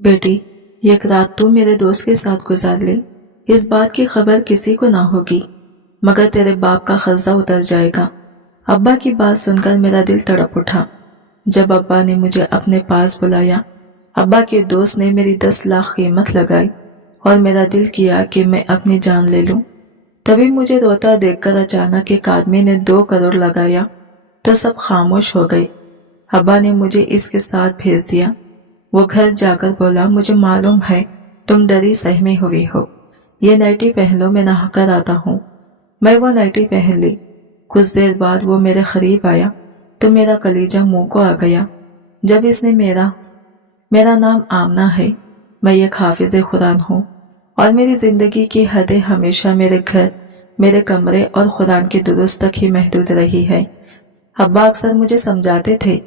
बेटी, एक रात तू मेरे दोस्त के साथ गुजार ले। इस बात की खबर किसी को ना होगी, मगर तेरे बाप का खर्जा उतर जाएगा। अब्बा की बात सुनकर मेरा दिल तड़प उठा। जब अब्बा ने मुझे अपने पास बुलाया, अब्बा के दोस्त ने मेरी 10 लाख कीमत लगाई और मेरा दिल किया कि मैं अपनी जान ले लूं। तभी मुझे रोता देखकर अचानक एक आदमी ने 2 करोड़ लगाया तो सब खामोश हो गए। अब्बा ने मुझे इसके साथ भेज दिया। वो घर जाकर बोला, मुझे मालूम है तुम डरी सहमी हुई हो, ये नाइटी पहन लो, मैं नहाकर आता हूँ। मैं वो नाइटी पहन ली। कुछ देर बाद वो मेरे करीब आया तो मेरा कलीजा मुंह को आ गया जब इसने मेरा नाम आमना है। मैं एक हाफिज कुरान हूँ और मेरी जिंदगी की हदें हमेशा मेरे घर, मेरे कमरे और कुरान के दुरुस्त तक ही महदूद रही है। अब्बा अक्सर मुझे समझाते थे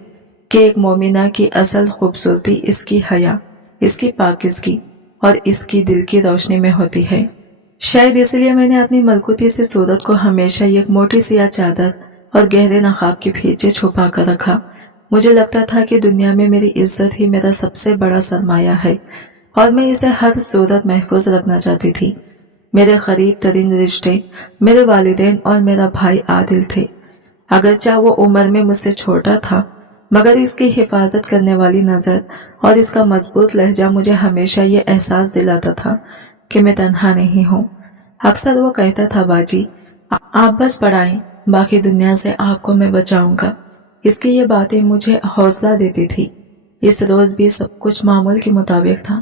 कि एक मोमिना की असल खूबसूरती इसकी हया, इसकी पाकिज़गी और इसकी दिल की रोशनी में होती है। शायद इसलिए मैंने अपनी मलकुती से सूरत को हमेशा एक मोटी सी चादर और गहरे नकाब के पीछे छुपा कर रखा। मुझे लगता था कि दुनिया में मेरी इज्जत ही मेरा सबसे बड़ा सरमाया है और मैं इसे हर सूरत महफूज रखना चाहती थी। मेरे करीब तरीन रिश्ते मेरे वालिदैन और मेरा भाई आदिल थे। अगरचे वो उम्र में मुझसे छोटा था, मगर इसकी हिफाजत करने वाली नज़र और इसका मजबूत लहजा मुझे हमेशा ये एहसास दिलाता था कि मैं तन्हा नहीं हूँ। अक्सर वो कहता था, बाजी आप बस पढ़ाएं, बाकी दुनिया से आपको मैं बचाऊंगा। इसकी ये बातें मुझे हौसला देती थी। इस रोज भी सब कुछ मामूल के मुताबिक था।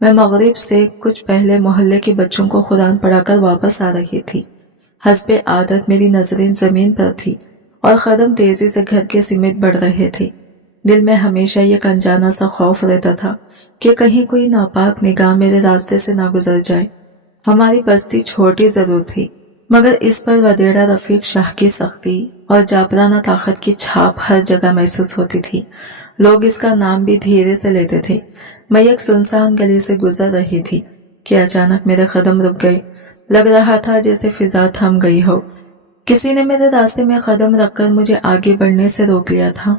मैं मगरिब से कुछ पहले मोहल्ले के बच्चों को कुरान पढ़ाकर वापस आ रही थी। हस्बे आदत मेरी नजरें जमीन पर थी और कदम तेजी से घर के सिमत बढ़ रहे थे। दिल में हमेशा ये अनजाना सा खौफ रहता था कि कहीं कोई नापाक निगाह मेरे रास्ते से ना गुजर जाए। हमारी बस्ती छोटी जरूर थी, मगर इस पर वदेड़ा रफीक शाह की सख्ती और जाबराना ताकत की छाप हर जगह महसूस होती थी। लोग इसका नाम भी धीरे से लेते थे। मैं एक सुनसान गली से गुजर रही थी कि अचानक मेरे कदम रुक गए। लग रहा था जैसे फिजा थम गई हो। किसी ने मेरे रास्ते में कदम रखकर मुझे आगे बढ़ने से रोक लिया था।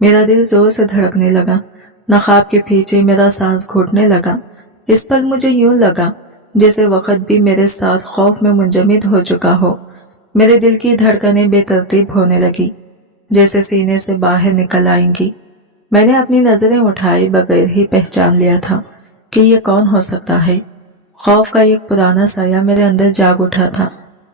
मेरा दिल जोर से धड़कने लगा। नकाब के पीछे मेरा सांस घुटने लगा। इस पर मुझे यूं लगा जैसे वक्त भी मेरे साथ खौफ में मुंजमद हो चुका हो। मेरे दिल की धड़कनें बेतरतीब होने लगी, जैसे सीने से बाहर निकल आएंगी। मैंने अपनी नजरें उठाए बगैर ही पहचान लिया था कि ये कौन हो सकता है। खौफ का एक पुराना साया मेरे अंदर जाग उठा था।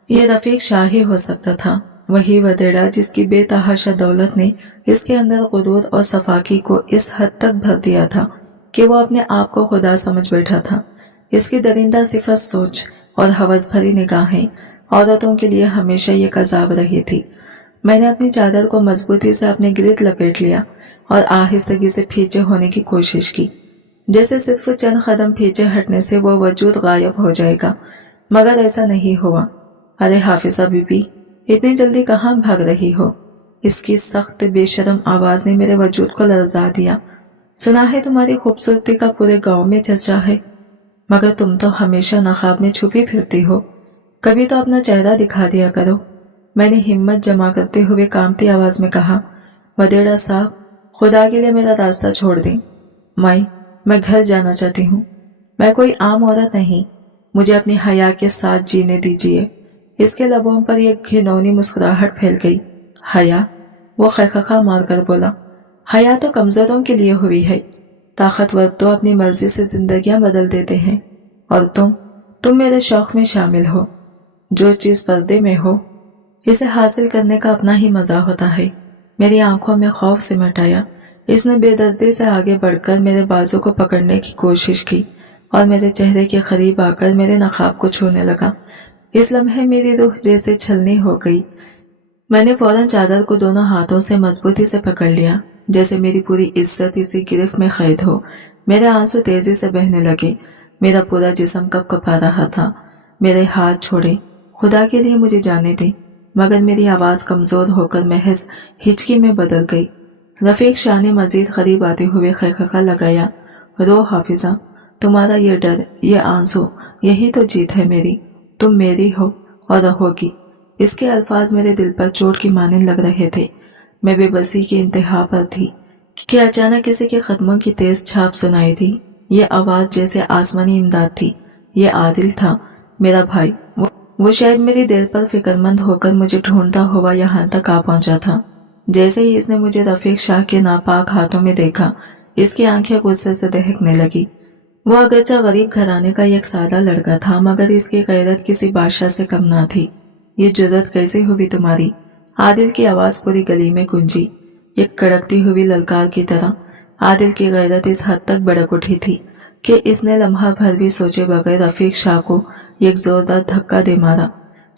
ये रफीक शाह ही हो सकता था, वही वदेड़ा जिसकी बेतहाशा दौलत ने इसके अंदर गुरूर और सफाकी को इस हद तक भर दिया था कि वो अपने आप को खुदा समझ बैठा था। इसकी दरिंदा सिफत, सोच और हवस भरी निगाहें औरतों के लिए हमेशा ये कज़ाब रही थी। मैंने अपनी चादर को मजबूती से अपने गिरद लपेट लिया और आहिस्तगी से पीछे होने की कोशिश की, जैसे सिर्फ चंद कदम पीछे हटने से वो वजूद गायब हो जाएगा, मगर ऐसा नहीं हुआ। अरे हाफिजा बीबी, इतनी जल्दी कहाँ भाग रही हो? इसकी सख्त बेशरम आवाज ने मेरे वजूद को लर्जा दिया। सुना है तुम्हारी खूबसूरती का पूरे गांव में चर्चा है, मगर तुम तो हमेशा नकाब में छुपी फिरती हो। कभी तो अपना चेहरा दिखा दिया करो। मैंने हिम्मत जमा करते हुए कांपती आवाज में कहा, वदेड़ा साहब, खुदा के लिए मेरा रास्ता छोड़ दें। मैं घर जाना चाहती हूँ। मैं कोई आम औरत नहीं, मुझे अपनी हया के साथ जीने दीजिए। इसके लबों पर एक घिनौनी मुस्कुराहट फैल गई। हया? वो खखा मारकर बोला, हया तो कमजोरों के लिए हुई है, ताकतवर तो अपनी मर्जी से जिंदगियां बदल देते हैं, और तुम मेरे शौक में शामिल हो। जो चीज पर्दे में हो, इसे हासिल करने का अपना ही मजा होता है। मेरी आंखों में खौफ सिमट आया। इसने बेदर्दी से आगे बढ़कर मेरे बाजू को पकड़ने की कोशिश की और मेरे चेहरे के करीब आकर मेरे नकाब को छूने लगा। इस लम्हे मेरी रूह जैसे छलनी हो गई। मैंने फौरन चादर को दोनों हाथों से मजबूती से पकड़ लिया, जैसे मेरी पूरी इज्जत इसी गिरफ्त में कैद हो। मेरे आंसू तेजी से बहने लगे। मेरा पूरा जिस्म कपकपा रहा था। मेरे हाथ छोड़े, खुदा के लिए मुझे जाने दें। मगर मेरी आवाज कमजोर होकर महज हिचकी में बदल गई। रफीक शाह ने मजीद करीब आते हुए खखा लगाया, रो हाफिजा, तुम्हारा ये डर, ये आंसू, यही तो जीत है मेरी। तुम मेरी हो और रहोगी। इसके अल्फाज मेरे दिल पर चोट की मानंद लग रहे थे। मैं बेबसी की इंतहा पर थी कि अचानक किसी के कदमों की तेज छाप सुनाई दी। ये आवाज जैसे आसमानी इमदाद थी। ये आदिल था, मेरा भाई। वो शायद मेरी दिल पर फिक्रमंद होकर मुझे ढूंढता हुआ यहाँ तक आ पहुंचा था। जैसे ही इसने मुझे रफीक शाह के नापाक हाथों में देखा, इसकी आंखें गुस्से से दहकने लगी। वो अगरचे गरीब घराने का एक सादा लड़का था, मगर इसकी गैरत किसी बादशाह से कम ना थी। ये जुर्रत कैसे हुई तुम्हारी? आदिल की आवाज पूरी गली में गूंजी, एक कड़कती हुई ललकार की तरह। आदिल की गैरत इस हद तक भड़क उठी थी कि इसने लम्हा भर भी सोचे बगैर रफीक शाह को एक जोरदार धक्का दे मारा।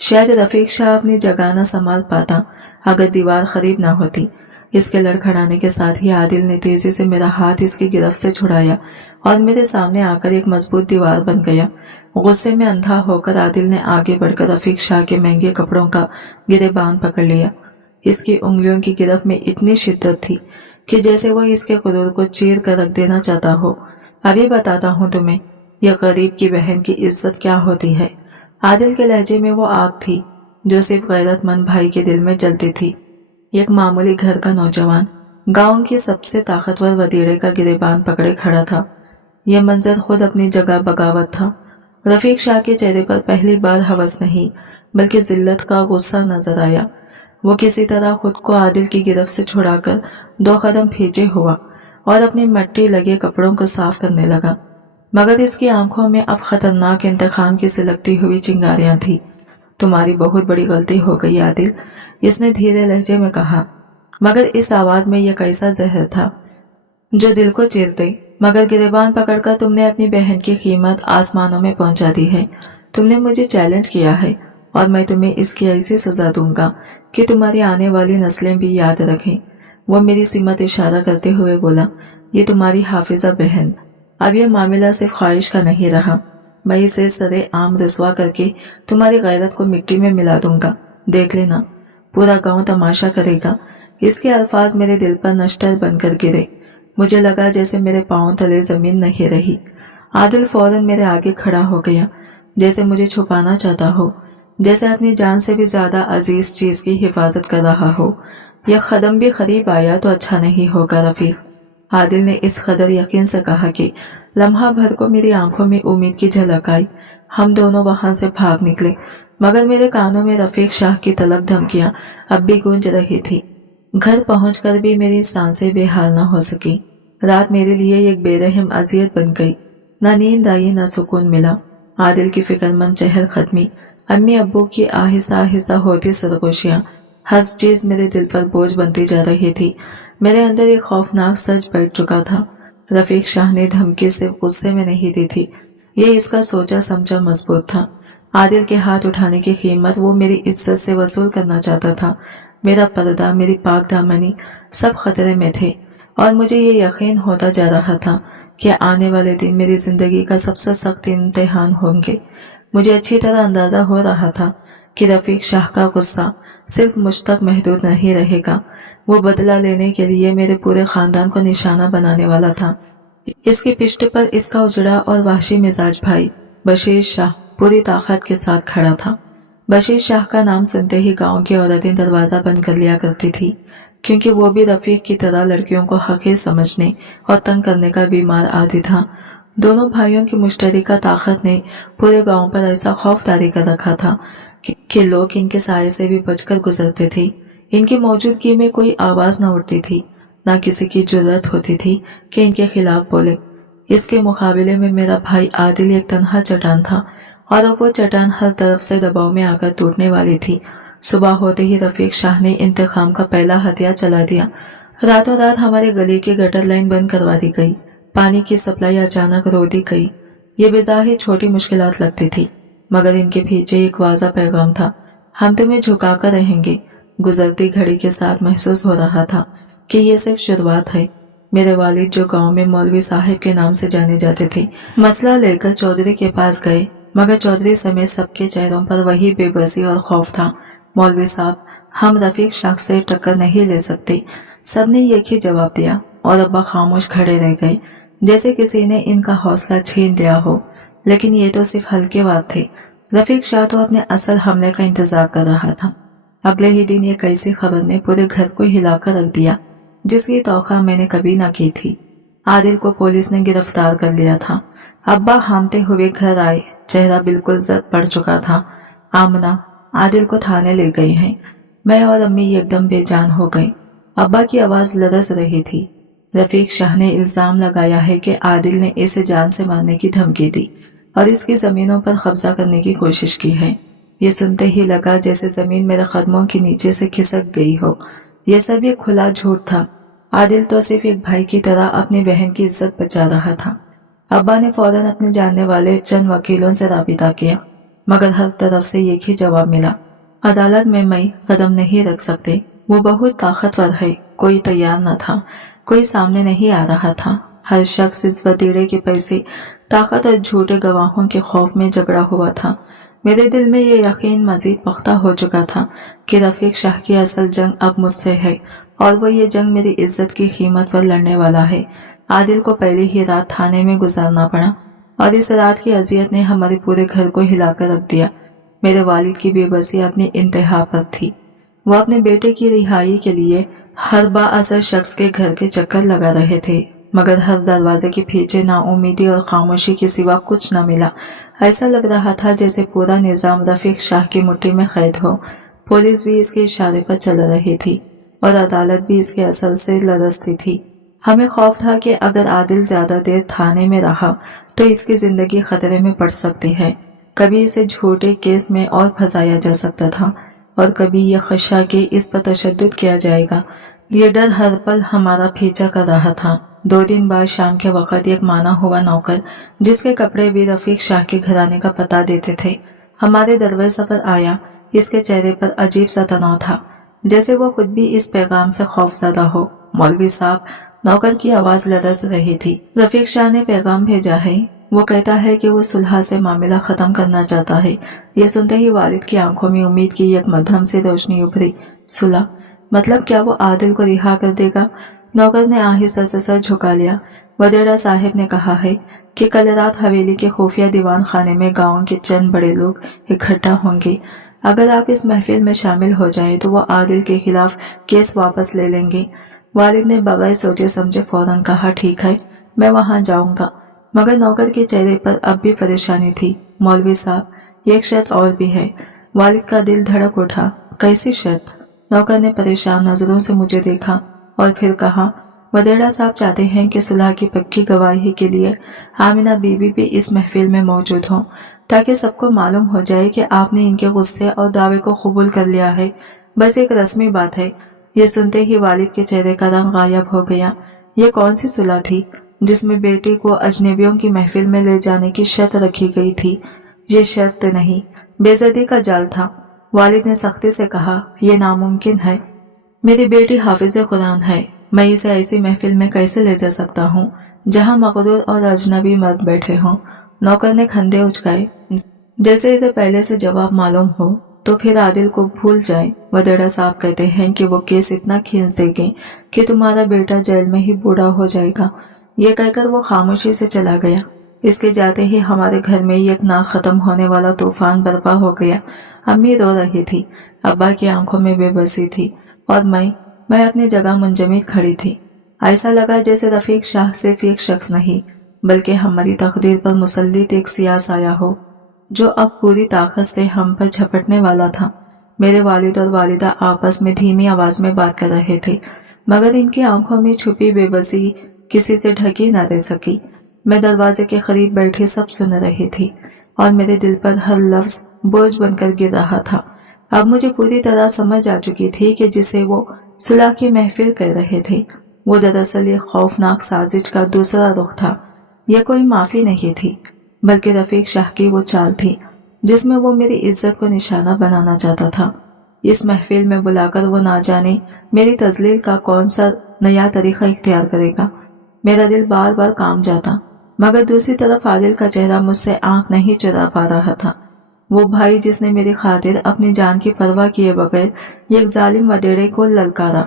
शायद रफीक शाह अपनी जगह न संभाल पाता अगर दीवार करीब न होती। इसके लड़खड़ाने के साथ ही आदिल ने तेजी से मेरा हाथ इसकी गिरफ्त से छुड़ाया और मेरे सामने आकर एक मजबूत दीवार बन गया। गुस्से में अंधा होकर आदिल ने आगे बढ़कर रफीक शाह के महंगे कपड़ों का गिरेबान पकड़ लिया। इसकी उंगलियों की गिरफ्त में इतनी शिद्दत थी कि जैसे वह इसके गुरूर को चीर कर रख देना चाहता हो। अभी बताता हूँ तुम्हें, यह गरीब की बहन की इज्जत क्या होती है। आदिल के लहजे में वो आग थी जो सिर्फ गैरतमंद भाई के दिल में जलती थी। एक मामूली घर का नौजवान गांव की सबसे ताकतवर वतीड़े का गिरेबान पकड़े खड़ा था। यह मंजर खुद अपनी जगह बगावत था। रफीक शाह के चेहरे पर पहली बार हवस नहीं बल्कि जिल्लत का गुस्सा नजर आया। वो किसी तरह खुद को आदिल की गिरफ्त से छुड़ाकर 2 कदम पीछे हुआ और अपनी मट्टी लगे कपड़ों को साफ करने लगा, मगर इसकी आंखों में अब खतरनाक इंतकाम की सिलकती हुई चिंगारियां थी। तुम्हारी बहुत बड़ी गलती हो गई आदिल, इसने धीरे लहजे में कहा, मगर इस आवाज में यह कैसा जहर था जो दिल को चीर दे। मगर गिरेबान पकड़कर तुमने अपनी बहन की कीमत आसमानों में पहुंचा दी है। तुमने मुझे चैलेंज किया है और मैं तुम्हें इसकी ऐसी सजा दूंगा कि तुम्हारी आने वाली नस्लें भी याद रखें। वो मेरी सिमत इशारा करते हुए बोला, ये तुम्हारी हाफिजा बहन। अब यह मामला सिर्फ ख्वाहिश का नहीं रहा, मैं इसे सरे आम रुसवा करके तुम्हारी गैरत को मिट्टी में मिला दूंगा। देख लेना, पूरा गांव तमाशा करेगा। इसके अल्फाज मेरे दिल पर नश्तर बनकर गिरे। मुझे लगा जैसे मेरे पांव तले जमीन नहीं रही। आदिल फौरन मेरे आगे खड़ा हो गया, जैसे मुझे छुपाना चाहता हो, जैसे अपनी जान से भी ज्यादा अजीज चीज की हिफाजत कर रहा हो। यह कदम भी करीब आया तो अच्छा नहीं होगा रफीक। आदिल ने इस कदर यकीन से कहा कि लम्हा भर को मेरी आंखों में उम्मीद की झलक आई। हम दोनों वहां से भाग निकले, मगर मेरे कानों में रफीक शाह की तलब धमकियां अब भी गूंज रही थी। घर पहुंचकर भी मेरी सांसें बेहाल न हो सकी। रात मेरे लिए एक बेरहम अजियत बन गई। न नींद आई न सुकून मिला। आदिल की फिक्रमंद चहल खत्मी, अम्मी अब्बू की आहिस्ता आहिस्ता होती सरगोशियां, हर चीज मेरे दिल पर बोझ बनती जा रही थी। मेरे अंदर एक खौफनाक सच बैठ चुका था। रफीक शाह ने धमकी सिर्फ गुस्से में नहीं दी थी, ये इसका सोचा समझा मजबूत था। आदिल के हाथ उठाने की कीमत वो मेरी इज्जत से वसूल करना चाहता था। मेरा पर्दा, मेरी पाक दामनी सब खतरे में थे और मुझे ये यकीन होता जा रहा था कि आने वाले दिन मेरी जिंदगी का सबसे सख्त इम्तिहान होंगे। मुझे अच्छी तरह अंदाजा हो रहा था कि रफीक शाह का गुस्सा सिर्फ मुझ तक महदूद नहीं रहेगा। वो बदला लेने के लिए मेरे पूरे खानदान को निशाना बनाने वाला था। इसकी पिष्ट पर इसका उजड़ा और वहशी मिजाज भाई बशीर शाह पूरी ताकत के साथ खड़ा था। बशीर शाह का नाम सुनते ही गांव की औरतें दरवाजा बंद कर लिया करती थी, क्योंकि वो भी रफीक की तरह लड़कियों को हकीर समझने और तंग करने का बीमार आदी था। दोनों भाइयों की मुश्तरका ताकत ने पूरे गांव पर ऐसा खौफ तारी कर रखा था कि लोग इनके साये से भी बचकर गुजरते थे। इनकी मौजूदगी में कोई आवाज न उठती थी, न किसी की जुर्रत होती थी कि इनके खिलाफ बोले। इसके मुकाबले में मेरा भाई आदिल एक तन्हा चट्टान था और अब वो चट्टान हर तरफ से दबाव में आकर टूटने वाली थी। सुबह होते ही रफीक शाह ने इंतकाम का पहला हथियार चला दिया। रातों रात हमारे गली की गटर लाइन बंद करवा दी गई। पानी की सप्लाई अचानक रोक दी गई। ये बेजाहिर छोटी मुश्किलात लगती थी, मगर इनके पीछे एक वाज़ा पैगाम था, हम तुम्हें झुकाकर रहेंगे। गुजरती घड़ी के साथ महसूस हो रहा था कि ये सिर्फ शुरुआत है। मेरे वालिद जो गांव में मौलवी साहिब के नाम से जाने जाते थे, मसला लेकर चौधरी के पास गए, मगर चौधरी समेत सबके चेहरों पर वही बेबसी और खौफ था। मौलवी साहब, हम रफीक शाह से टक्कर नहीं ले सकते। सबने एक ही जवाब दिया और अब्बा खामोश खड़े रह गए, जैसे किसी ने इनका हौसला छीन लिया हो। लेकिन ये तो सिर्फ हल्के वार थे। रफीक शाह तो अपने असल हमले का इंतजार कर रहा था। अगले ही दिन एक ऐसी खबर ने पूरे घर को हिलाकर रख दिया जिसकी तौखा मैंने कभी ना की थी। आदिल को पुलिस ने गिरफ्तार कर लिया था। अब्बा हामते हुए घर आए, चेहरा बिल्कुल जद पड़ चुका था। आमना, आदिल को थाने ले गई हैं। मैं और अम्मी एकदम बेजान हो गई। अब्बा की आवाज लरस रही थी। रफीक शाह ने इल्जाम लगाया है कि आदिल ने इसे जान से मारने की धमकी दी और इसकी जमीनों पर कब्जा करने की कोशिश की है। ये सुनते ही लगा जैसे जमीन मेरे कदमों के नीचे से खिसक गई हो। ये सब एक खुला झूठ था। आदिल तो सिर्फ एक भाई की तरह अपनी बहन की इज्जत बचा रहा था। अब्बा ने फौरन अपने जानने वाले चंद वकीलों से राबिता किया, मगर हर तरफ से एक ही जवाब मिला, अदालत में मैं कदम नहीं रख सकते। वो बहुत ताकतवर है। कोई तैयार न था, कोई सामने नहीं आ रहा था। हर शख्स इस वतीरे के पैसे, ताकत और झूठे गवाहों के खौफ में झगड़ा हुआ था। मेरे दिल में ये यकीन मजीद पुख्ता हो चुका था कि रफीक शाह की असल जंग अब मुझसे है और वो ये जंग मेरी इज्जत की कीमत पर लड़ने वाला है। आदिल को पहली ही रात थाने में गुजारना पड़ा और इस रात की अजियत ने हमारे पूरे घर को हिलाकर रख दिया। मेरे वालिद की बेबसी अपनी इंतहा पर थी। वो अपने बेटे की रिहाई के लिए हर बाअसर शख्स के घर के चक्कर लगा रहे थे, मगर हर दरवाजे के पीछे नाउमीदी और खामोशी के सिवा कुछ न मिला। ऐसा लग रहा था जैसे पूरा निजाम रफीक शाह की मुट्ठी में कैद हो। पुलिस भी इसके इशारे पर चल रही थी और अदालत भी इसके असर से लरसती थी। हमें खौफ था कि अगर आदिल ज्यादा देर थाने में रहा तो इसकी जिंदगी खतरे में पड़ सकती है। कभी इसे झूठे केस में और फंसाया जा सकता था और कभी यह खदशा कि इस पर तशद्दुद किया जाएगा। ये डर हर पल हमारा पीछा कर रहा था। 2 दिन बाद शाम के वक्त एक माना हुआ नौकर, जिसके कपड़े भी रफीक शाह के घराने का पता देते थे, हमारे दरवाजे पर आया। इसके चेहरे पर अजीब सा तनाव था, जैसे वो खुद भी इस पैगाम से खौफजदा हो। मौलवी साहब, नौकर की आवाज लरस रही थी। रफीक शाह ने पैगाम भेजा है। वो कहता है कि वो सुलह से मामला खत्म करना चाहता है। ये सुनते ही वालिद की आंखों में उम्मीद की एक मध्यम सी रोशनी उभरी। सुलह मतलब क्या वो आदिल को रिहा कर देगा? नौकर ने आहिस्ता से सर झुका लिया। वडेरा साहिब ने कहा है कि कल रात हवेली के खुफिया दीवान खाने में गांव के चंद बड़े लोग इकट्ठा होंगे। अगर आप इस महफिल में शामिल हो जाएं तो वो आदिल के खिलाफ केस वापस ले लेंगे। वालिद ने बगैर सोचे समझे फौरन कहा, ठीक है, मैं वहां जाऊंगा। मगर नौकर के चेहरे पर अब भी परेशानी थी। मौलवी साहब, एक शर्त और भी है। वालिद का दिल धड़क उठा। कैसी शर्त? नौकर ने परेशान नजरों से मुझे देखा और फिर कहा, वडेरा साहब चाहते हैं कि सुलह की पक्की गवाही के लिए आमिना बीबी भी इस महफिल में मौजूद हो, ताकि सबको मालूम हो जाए कि आपने इनके गुस्से और दावे को कबूल कर लिया है। बस एक रस्मी बात है। ये सुनते ही वालिद के चेहरे का रंग गायब हो गया। ये कौन सी सुलह थी जिसमें बेटी को अजनबियों की महफिल में ले जाने की शर्त रखी गई थी? ये शर्त नहीं, बेइज्जती का जाल था। वालिद ने सख्ती से कहा, यह नामुमकिन है। मेरी बेटी हाफिज कुरान है। मैं इसे ऐसी महफिल में कैसे ले जा सकता हूँ जहाँ मकरूर और अजनबी मर्द बैठे हों? नौकर ने खंडे उचकाए, जैसे इसे पहले से जवाब मालूम हो। तो फिर आदिल को भूल जाए। वडेरा साहब कहते हैं कि वो केस इतना खींच देंगे कि तुम्हारा बेटा जेल में ही बूढ़ा हो जाएगा। ये कहकर वो खामोशी से चला गया। इसके जाते ही हमारे घर में एक ना खत्म होने वाला तूफान बर्पा हो गया। अम्मी रो रही थी, अब्बा की आंखों में बेबसी थी और मैं अपनी जगह मुंजमद खड़ी थी। ऐसा लगा जैसे रफीक शाह सिर्फ एक शख्स नहीं, बल्कि हमारी तकदीर पर मुसल्लित एक सियाह साया हो, जो अब पूरी ताकत से हम पर झपटने वाला था। मेरे वालिद और वालिदा आपस में धीमी आवाज में बात कर रहे थे, मगर इनकी आंखों में छुपी बेबसी किसी से ढकी न रह सकी। मैं दरवाजे के करीब बैठी सब सुन रही थी और मेरे दिल पर हर लफ्ज बोझ बनकर गिर रहा था। अब मुझे पूरी तरह समझ आ चुकी थी कि जिसे वो सुलह की महफिल कह रहे थे, वो दरअसल ये खौफनाक साजिश का दूसरा रुख था। यह कोई माफी नहीं थी, बल्कि रफीक शाह की वो चाल थी जिसमें वो मेरी इज्जत को निशाना बनाना चाहता था। इस महफिल में बुलाकर वो ना जाने मेरी तजलील का कौन सा नया तरीका इख्तियार करेगा। मेरा दिल बार बार काम जाता, मगर दूसरी तरफ आदिल का चेहरा मुझसे आंख नहीं चुरा पा रहा था। वो भाई जिसने मेरी खातिर अपनी जान की परवाह किए बगैर एक जालिम वडेरे को ललकारा,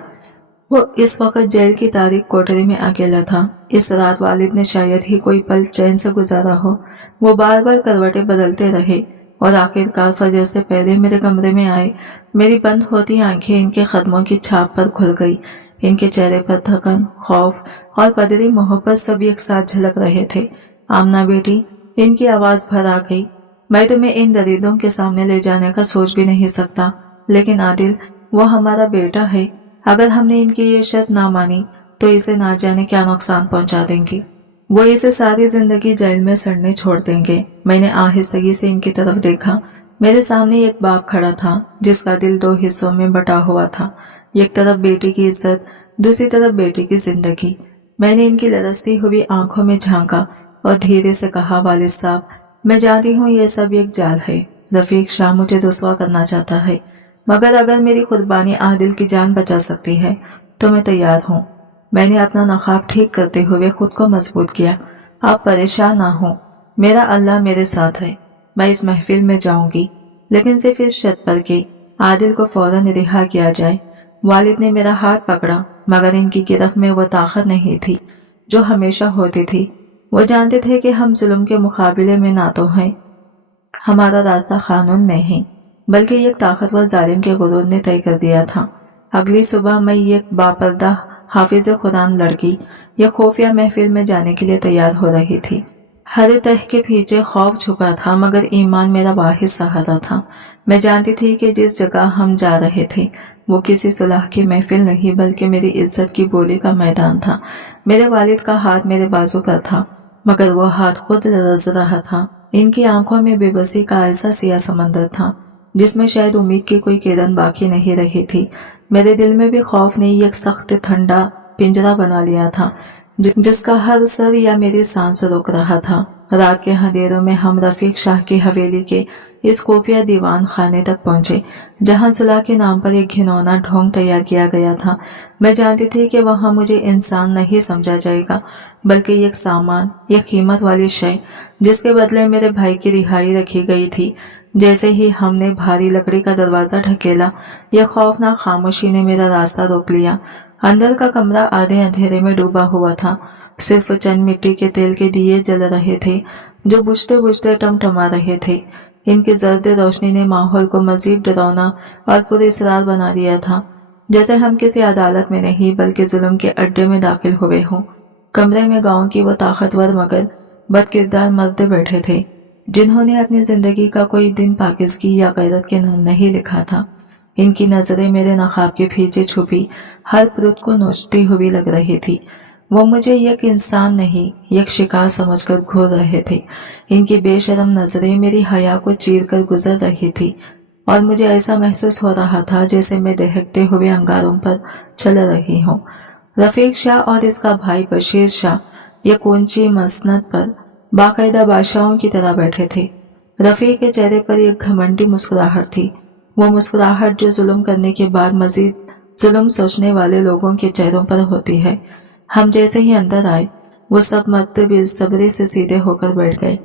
वो इस वक्त जेल की तारीख कोठरी में अकेला था। इस रात वालिद ने शायद ही कोई पल चैन से गुजारा हो। वो बार बार करवटें बदलते रहे और आखिरकार फजर से पहले मेरे कमरे में आए। मेरी बंद होती आंखें इनके कदमों की छाप पर खुल गई। इनके चेहरे पर थकन, खौफ और पदरी मोहब्बत सब एक साथ झलक रहे थे। आमना बेटी, इनकी आवाज भर आ गई। मैं तुम्हें इन दरिंदों के सामने ले जाने का सोच भी नहीं सकता, लेकिन आदिल, वो हमारा बेटा है। अगर हमने इनकी ये शर्त ना मानी तो इसे ना जाने क्या नुकसान पहुंचा देंगे। वो इसे सारी जिंदगी जेल में सड़ने छोड़ देंगे। मैंने आहिस्तगी से इनकी तरफ देखा। मेरे सामने एक बाप खड़ा था जिसका दिल दो हिस्सों में बटा हुआ था। एक तरफ बेटी की इज्जत, दूसरी तरफ बेटी की जिंदगी। मैंने इनकी लरसती हुई आंखों में झांका और धीरे से कहा, वालिद साहब, मैं जानती हूँ ये सब एक जाल है। रफीक शाह मुझे रुसवा करना चाहता है, मगर अगर मेरी कुर्बानी आदिल की जान बचा सकती है तो मैं तैयार हूँ। मैंने अपना नकाब ठीक करते हुए खुद को मजबूत किया। आप परेशान ना हो, मेरा अल्लाह मेरे साथ है। मैं इस महफिल में जाऊंगी, लेकिन सिर्फ इस शर्त पर कि आदिल को फौरन रिहा किया जाए। वालिद ने मेरा हाथ पकड़ा, मगर इनकी गिरफ्त में वो ताकत नहीं थी जो हमेशा होती थी। वो जानते थे कि हम जुल्म के मुकाबले में ना तो हैं, हमारा रास्ता कानून नहीं, बल्कि एक ताकतवर जालिम के गुरूर ने तय कर दिया था। अगली सुबह मैं एक बापर्दा हाफिज कुरान लड़की या खुफिया महफिल में जाने के लिए तैयार हो रही थी। हर तह के पीछे खौफ छुपा था, मगर ईमान मेरा वाहिद सहारा था। मैं जानती थी कि जिस जगह हम जा रहे थे वो किसी सुलह की महफिल नहीं, बल्कि मेरी इज्जत की बोली का मैदान था। मेरे वालिद का हाथ मेरे बाजू पर था, मगर वो हाथ खुद लरज रहा था। इनकी आंखों में बेबसी का ऐसा सिया समंदर था जिसमें शायद उम्मीद की कोई किरण बाकी नहीं रही थी। मेरे दिल में भी खौफ ने एक सख्त ठंडा पिंजरा बना लिया था जिसका हर सर या मेरी सांस रोक रहा था। रात के अंधेरों में हम रफीक शाह की हवेली के इस खुफिया दीवान खाने तक पहुंचे, जहां सुलह के नाम पर एक घिनौना ढोंग तैयार किया गया था। मैं जानती थी कि वहां मुझे इंसान नहीं समझा जाएगा, बल्कि एक सामान, एक कीमत वाली शय जिसके बदले मेरे भाई की रिहाई रखी गई थी। जैसे ही हमने भारी लकड़ी का दरवाजा ढकेला, यह खौफनाक खामोशी ने मेरा रास्ता रोक लिया। अंदर का कमरा आधे अंधेरे में डूबा हुआ था। सिर्फ चंद मिट्टी के तेल के दिए जल रहे थे जो बुझते बुझते टमटमा रहे थे। इनकी जर्द रोशनी ने माहौल को मजीद डरावना और पुरअसरार बना दिया था, जैसे हम किसी अदालत में नहीं बल्कि जुल्म के अड्डे में दाखिल हुए हों। कमरे में गांव की वो ताकतवर मगर बदकिरदार मर्द बैठे थे जिन्होंने अपनी जिंदगी का कोई दिन पाकिज़गी या गैरत के नाम नहीं लिखा था। इनकी नजरें मेरे नकाब के पीछे छुपी हर पुरुष को नोचती हुई लग रही थी। वो मुझे एक इंसान नहीं, एक शिकार समझकर घूर रहे थे। इनकी बेशरम नजरें मेरी हया को चीर कर गुजर रही थी और मुझे ऐसा महसूस हो रहा था जैसे मैं दहकते हुए अंगारों पर चल रही हूँ। रफीक शाह और इसका भाई बशीर शाह एक ऊंची मसनद पर बाकायदा बादशाहों की तरह बैठे थे। रफीक के चेहरे पर एक घमंडी मुस्कुराहट थी, वो मुस्कुराहट जो जुल्म करने के बाद मजीद जुल्म सोचने वाले लोगों के चेहरों पर होती है। हम जैसे ही अंदर आए, वो सब मर्द बेसब्री से सीधे होकर बैठ गए,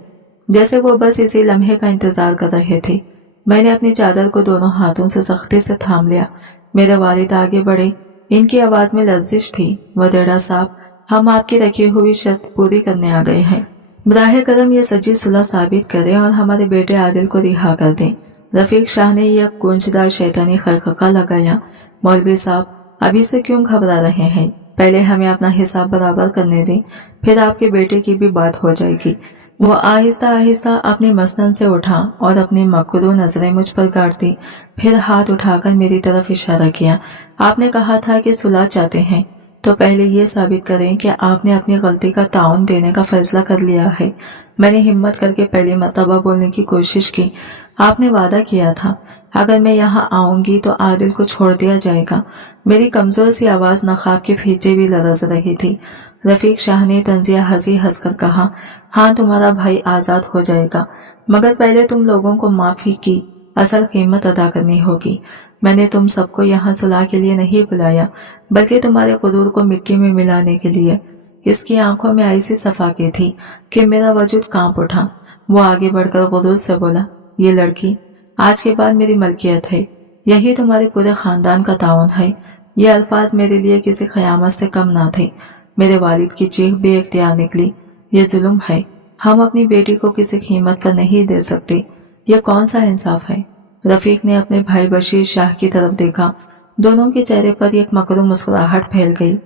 जैसे वो बस इसी लम्हे का इंतजार कर रहे थे। मैंने अपनी चादर को दोनों हाथों से सख्ती से थाम लिया। मेरे वालिद आगे बढ़े, इनकी आवाज में लर्जिश थी। वदेड़ा साहब, हम आपकी रखी हुई शर्त पूरी करने आ गए हैं। बराह करम ये सच्ची सुलह साबित करें और हमारे बेटे आदिल को रिहा कर दें। रफीक शाह ने यह गूंजदार शैतानी खरखका लगाया। मौलवी साहब, अभी से क्यों घबरा रहे हैं? पहले हमें अपना हिसाब बराबर करने दें, फिर आपके बेटे की भी बात हो जाएगी। वो आहिस्ता आहिस्ता अपनी मसनद से उठा और अपनी मकरू नजरें मुझ पर गाड़ दी। फिर हाथ उठाकर मेरी तरफ इशारा किया। आपने कहा था कि सुलह चाहते हैं, तो पहले ये साबित करें कि आपने अपनी गलती का ताउन देने का फैसला कर लिया है। मैंने हिम्मत करके पहली मर्तबा बोलने की कोशिश की। आपने वादा किया था अगर मैं यहाँ आऊंगी तो आदिल को छोड़ दिया जाएगा। मेरी कमजोर सी आवाज नकाब के पीछे भी लरज रही थी। रफीक शाह ने तंजिया हंसी हंसकर कहा, हाँ, तुम्हारा भाई आजाद हो जाएगा, मगर पहले तुम लोगों को माफी की असल कीमत अदा करनी होगी। मैंने तुम सबको यहाँ सुलह के लिए नहीं बुलाया, बल्कि तुम्हारे गुरूर को मिट्टी में मिलाने के लिए। इसकी आंखों में ऐसी सफाकी थी कि मेरा वजूद कांप उठा। वो आगे बढ़कर गुरूर से बोला, ये लड़की आज के बाद मेरी मलकियत है, यही तुम्हारे पूरे खानदान का ताउन है। ये अल्फाज मेरे लिए किसी क़यामत से कम ना थे। मेरे वालिद की चीख बेइख्तियार निकली, ये जुल्म है, हम अपनी बेटी को किसी कीमत पर नहीं दे सकते। ये कौन सा इंसाफ है? रफीक ने अपने भाई बशीर शाह की तरफ देखा। दोनों के चेहरे पर एक मकरूम मुस्कुराहट फैल गई।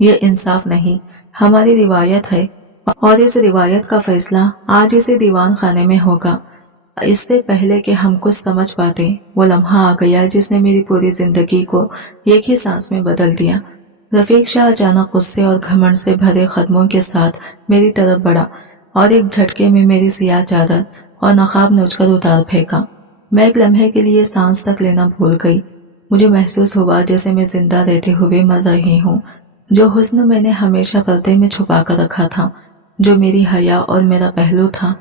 ये इंसाफ नहीं, हमारी रिवायत है और इस रिवायत का फैसला आज इसी दीवान खाने में होगा। इससे पहले कि हम कुछ समझ पाते, वो लम्हा आ गया जिसने मेरी पूरी जिंदगी को एक ही सांस में बदल दिया। रफीक शाह अचानक गुस्से और घमंड से भरे कदमों के साथ मेरी तरफ बढ़ा और एक झटके में मेरी सियाह चादर और नकाब नोचकर उतार फेंका। मैं एक लम्हे के लिए सांस तक लेना भूल गई। मुझे महसूस हुआ जैसे मैं जिंदा रहते हुए मर रही हूँ। जो हुस्न मैंने हमेशा पर्दे में छुपा कर रखा था, जो मेरी हया और मेरा पहलू था,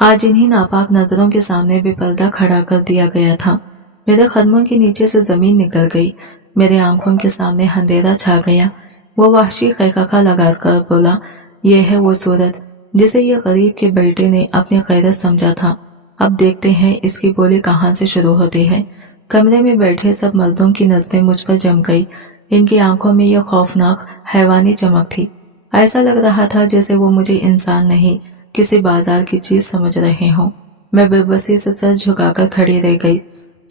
आज इन्हीं नापाक नजरों के सामने बेपर्दा खड़ा कर दिया गया था। मेरे कदमों के नीचे से जमीन निकल गई, मेरे आंखों के सामने अंधेरा छा गया। वो वहशी कैकका लगाकर बोला, ये है वो सूरत जिसे ये गरीब के बेटे ने अपनी गैरत समझा था। अब देखते हैं इसकी बोली कहाँ से शुरू होती है। कमरे में बैठे सब मर्दों की नजरें मुझ पर जम गई। इनकी आंखों में यह खौफनाक हैवानी चमक थी। ऐसा लग रहा था जैसे वो मुझे इंसान नहीं, किसी बाजार की चीज समझ रहे हों। मैं बेबसी से सर झुकाकर खड़ी रह गई।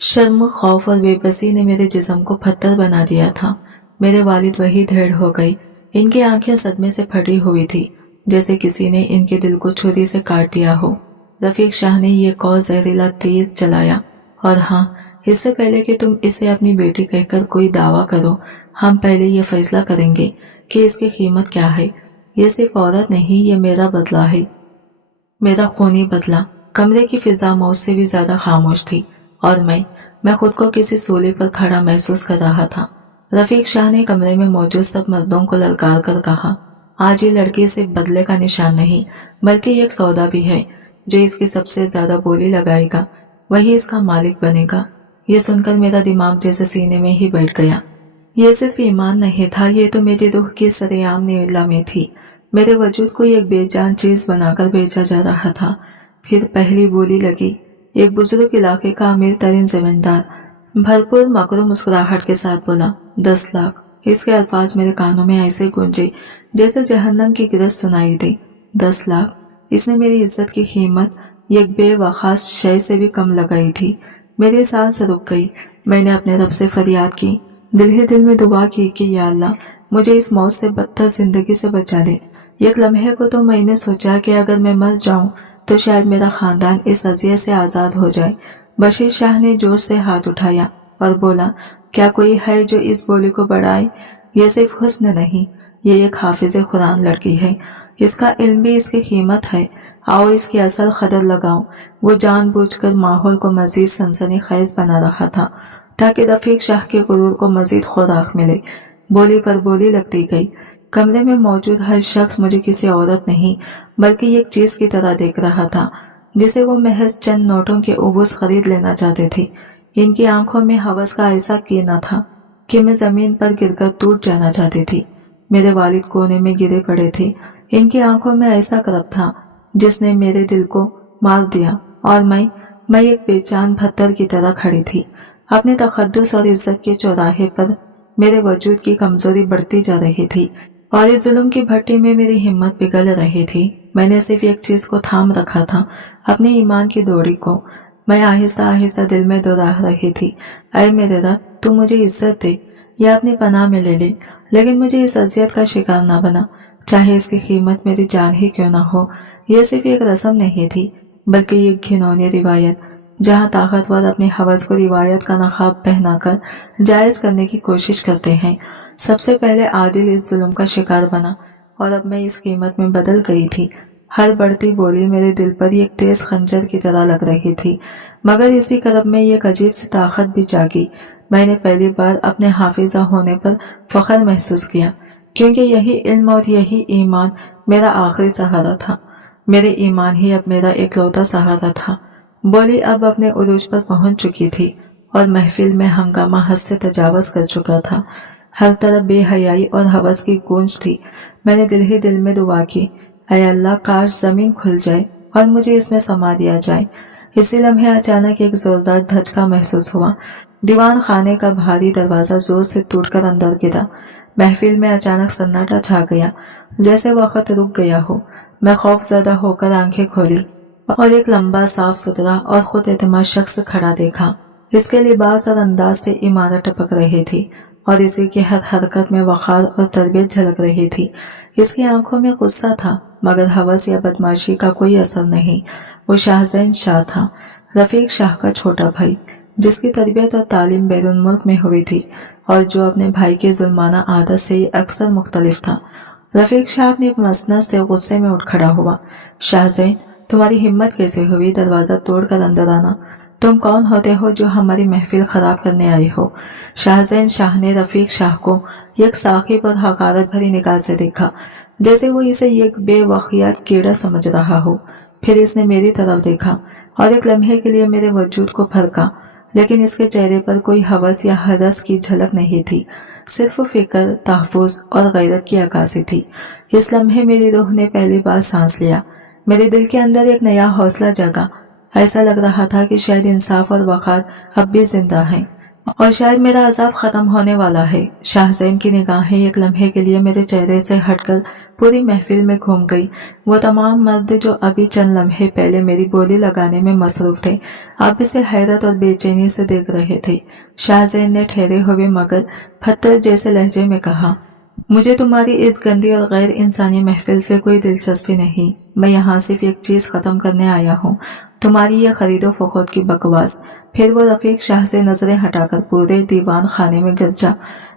शर्म, खौफ और बेबसी ने मेरे जिस्म को पत्थर बना दिया था। मेरे वालिद वही ढेर हो गई। इनकी आंखें सदमे से फटी हुई थी, जैसे किसी ने इनके दिल को छुरी से काट दिया हो। रफीक शाह ने ये कौ जहरीला तीर चलाया, और हाँ, इससे पहले कि तुम इसे अपनी बेटी कहकर कोई दावा करो, हम पहले ये फैसला करेंगे कि इसकी कीमत क्या है। ये सिर्फ औरत नहीं, ये मेरा बदला है, मेरा खूनी बदला। कमरे की फिजा मौत से भी ज्यादा खामोश थी और मैं खुद को किसी सूले पर खड़ा महसूस कर रहा था। रफीक शाह ने कमरे में मौजूद सब मर्दों को ललकार कर कहा, आज ये लड़की सिर्फ बदले का निशान नहीं, बल्कि एक सौदा भी है। जो इसकी सबसे ज्यादा बोली लगाएगा वही इसका मालिक बनेगा। ये सुनकर मेरा दिमाग जैसे सीने में ही बैठ गया। ये सिर्फ ईमान नहीं था, ये तो मेरी रूह की सरेआम नीलामी थी। मेरे वजूद को एक बेजान चीज बनाकर बेचा जा रहा था। फिर पहली बोली लगी। एक बुजुर्ग इलाके का अमीर तरीन जमींदार भरपूर मकरूम मुस्कुराहट के साथ बोला, 10 लाख। इसके अल्फाज मेरे कानों में ऐसे गूंजे जैसे जहन्नम की गिरज सुनाई दी। 10 लाख। इसने मेरी इज्जत की कीमत एक बेवखास शय से भी कम लगाई थी। मेरी सांस रुक गई। मैंने अपने रब से फरियाद की, दिल ही दिल में दुआ की कि या अल्लाह, मुझे इस मौत से बदतर जिंदगी से बचा ले। एक लम्हे को तो मैंने सोचा कि अगर मैं मर जाऊं तो शायद मेरा खानदान इस अजियत से आजाद हो जाए। बशीर शाह ने जोर से हाथ उठाया और बोला, क्या कोई है जो इस बोली को बढ़ाए? यह सिर्फ हुस्न नहीं, ये एक हाफिज कुरान लड़की है। इसका इल्म भी इसकी कीमत है। आओ इसकी असल कदर लगाओ। वो जानबूझकर माहौल को मजीद सनसनीखेज बना रहा था ताकि रफीक शाह के गुरूर को मजीद खुराक मिले। बोली पर बोली लगती गई। कमरे में मौजूद हर शख्स मुझे किसी औरत नहीं बल्कि एक चीज की तरह देख रहा था जिसे वो महज चंद नोटों के उबूस खरीद लेना चाहते थे। इनकी आंखों में हवस का ऐसा कीना था कि मैं जमीन पर गिरकर टूट जाना चाहती थी। मेरे वालिद कोने में गिरे पड़े थे। इनकी आंखों में ऐसा करब था जिसने मेरे दिल को मार दिया और मैं एक बेजान पत्थर की तरह खड़ी थी। अपने तकद्दुस और इज्जत के चौराहे पर मेरे वजूद की कमजोरी बढ़ती जा रही थी और इस जुल्म की भट्टी में मेरी हिम्मत पिघल रही थी। मैंने सिर्फ एक चीज को थाम रखा था, अपने ईमान की डोरी को। मैं आहिस्ता आहिस्ता दिल में दोहरा रही थी, ऐ मेरे रब, तू मुझे इज्जत दे या अपनी पनाह में ले ले, लेकिन मुझे इस अजियत का शिकार ना बना, चाहे इसकी कीमत मेरी जान ही क्यों ना हो। यह सिर्फ एक रस्म नहीं थी बल्कि एक घिनौनी रिवायत, जहाँ ताकतवर अपनी हवस को रिवायत का नकाब पहनाकर जायज करने की कोशिश करते हैं। सबसे पहले आदिल इस जुल्म का शिकार बना और अब मैं इस कीमत में बदल गई थी। हर बढ़ती बोली मेरे दिल पर एक तेज खंजर की तरह लग रही थी, मगर इसी करब में एक अजीब सी ताकत भी जागी। मैंने पहली बार अपने हाफिजा होने पर फख्र महसूस किया, क्योंकि यही इल्म और यही ईमान मेरा आखिरी सहारा था। मेरे ईमान ही अब मेरा इकलौता सहारा था। बोली अब अपने उरूज पर पहुंच चुकी थी और महफिल में हंगामा हद से तजावज कर चुका था। हर तरफ बेहयाई और हवस की गूंज थी। मैंने दिल ही दिल में दुआ की, ऐ अल्लाह, काश जमीन खुल जाए और मुझे इसमें समा दिया जाए। इसी लम्हे अचानक एक जोरदार धचका महसूस हुआ। दीवान खाने का भारी दरवाजा जोर से टूटकर अंदर गिरा। महफिल में अचानक सन्नाटा छा गया, जैसे वक्त रुक गया हो। मैं खौफजदा होकर आंखें खोली और एक लंबा, साफ सुथरा और खुद एतमाद शख्स खड़ा देखा। इसके लिबास और अंदाज से इमारत टपक रही थी और इसी की हर हरकत में वक़ार और तरबियत झलक रही थी। इसकी आंखों में गुस्सा था मगर हवस या बदमाशी का कोई असर नहीं। वो शाहज़ैन शाह था, रफीक शाह का छोटा भाई, जिसकी तरबियत और तालीम बैरून मुल्क में हुई थी और जो अपने भाई की जुल्माना आदत से ही अक्सर मुख्तलिफ था। रफीक शाह अपनी मसनद से गुस्से में उठ खड़ा हुआ। शाहज़ैन, तुम्हारी हिम्मत कैसे हुई दरवाजा तोड़कर अंदर आना? तुम कौन होते हो जो हमारी महफिल खराब करने आए हो? शाहज़ैन शाह ने रफीक शाह को एक साकिब और हकारत भरी निगाह से देखा, जैसे वो इसे एक बेवकियात कीड़ा समझ रहा हो। फिर इसने मेरी तरफ देखा और एक लम्हे के लिए मेरे वजूद को फरका, लेकिन इसके चेहरे पर कोई हवस या हरस की झलक नहीं थी, सिर्फ फिक्र, तहफ़्फ़ुज़ और गैरत की अक्कासी थी। इस लम्हे मेरी रूह ने पहली बार सांस लिया। मेरे दिल के अंदर एक नया हौसला जगा। ऐसा लग रहा था कि शायद इंसाफ और वक़ार अब भी जिंदा हैं और शायद मेरा अजाब खत्म होने वाला है। शाहज़ैन की निगाहें एक लम्हे के लिए मेरे चेहरे से हटकर पूरी महफिल में घूम गई। वो तमाम मर्द जो अभी चंद लम्हे पहले मेरी बोली लगाने में मसरूफ थे, अब इसे हैरत और बेचैनी से देख रहे थे। शाहज़ैन ने ठहरे हुए मगर पत्थर जैसे लहजे में कहा, मुझे तुम्हारी इस गंदी और गैर इंसानी महफिल से कोई दिलचस्पी नहीं। मैं यहाँ सिर्फ एक चीज खत्म करने आया हूँ, तुम्हारी यह खरीदो फरोख्त की बकवास। फिर वो रफीक शाह से नजरें हटाकर पूरे दीवान खाने में गिरजा।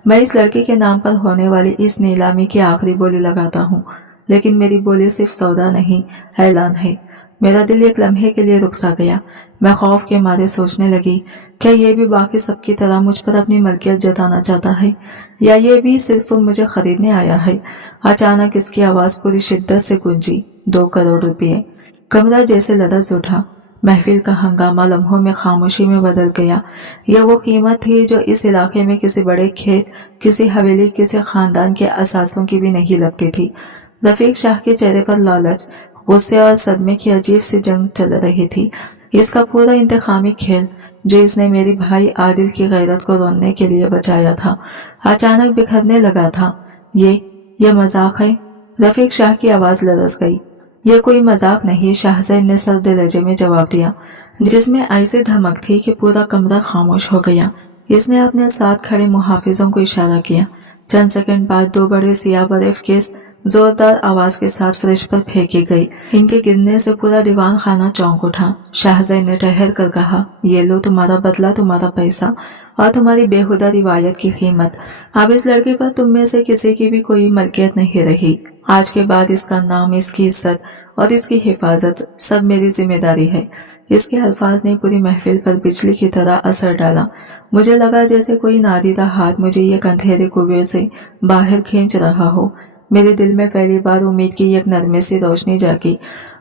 मैं इस लड़की के नाम पर होने वाली इस नीलामी की आखिरी बोली लगाता हूँ, लेकिन मेरी बोली सिर्फ सौदा नहीं, ऐलान है। मेरा दिल एक लम्हे के लिए रुक सा गया। मैं खौफ के मारे सोचने लगी, क्या ये भी बाकी सबकी तरह मुझ पर अपनी मलकियत जताना चाहता है या ये भी सिर्फ मुझे खरीदने आया है? अचानक इसकी आवाज पूरी शिद्दत से गूंजी, 2 करोड़ रुपये। कमरा जैसे लरज उठा। महफिल का हंगामा लम्हों में खामोशी में बदल गया। यह वो कीमत थी जो इस इलाके में किसी बड़े खेत, किसी हवेली, किसी खानदान के असासों की भी नहीं लगती थी। रफीक शाह के चेहरे पर लालच, गुस्से और सदमे की अजीब सी जंग चल रही थी। इसका पूरा इंतकामी खेल जो इसने मेरी भाई आदिल की गैरत को रोनने के लिए बचाया था, अचानक बिखरने लगा था। ये मजाक है? रफीक शाह की आवाज लरस गई। यह कोई मजाक नहीं, शाहज़ैन ने सर्द लहजे में जवाब दिया, जिसमें ऐसी धमक थी कि पूरा कमरा खामोश हो गया। इसने अपने साथ खड़े मुहाफिजों को इशारा किया। चंद सेकंड बाद 2 बड़े सियाह बर्फ केस जोरदार आवाज के साथ फ्रिज पर फेंकी गई। इनके गिरने से पूरा दीवान खाना चौंक उठा। शाहज़ैन ने ठहर कर कहा, ये लो तुम्हारा बदला, तुम्हारा पैसा और तुम्हारी बेहुदा रिवायत की कीमत। अब इस लड़के पर तुम में से किसी की भी कोई मलकियत नहीं रही। आज के बाद इसका नाम, इसकी इज्जत और इसकी हिफाजत सब मेरी जिम्मेदारी है। इसके अल्फाज ने पूरी महफिल पर बिजली की तरह असर डाला। मुझे लगा जैसे कोई नादीदा हाथ मुझे एक अंधेरे कुएं से बाहर खींच रहा हो। मेरे दिल में पहली बार उम्मीद की एक नरमी सी रोशनी जागी,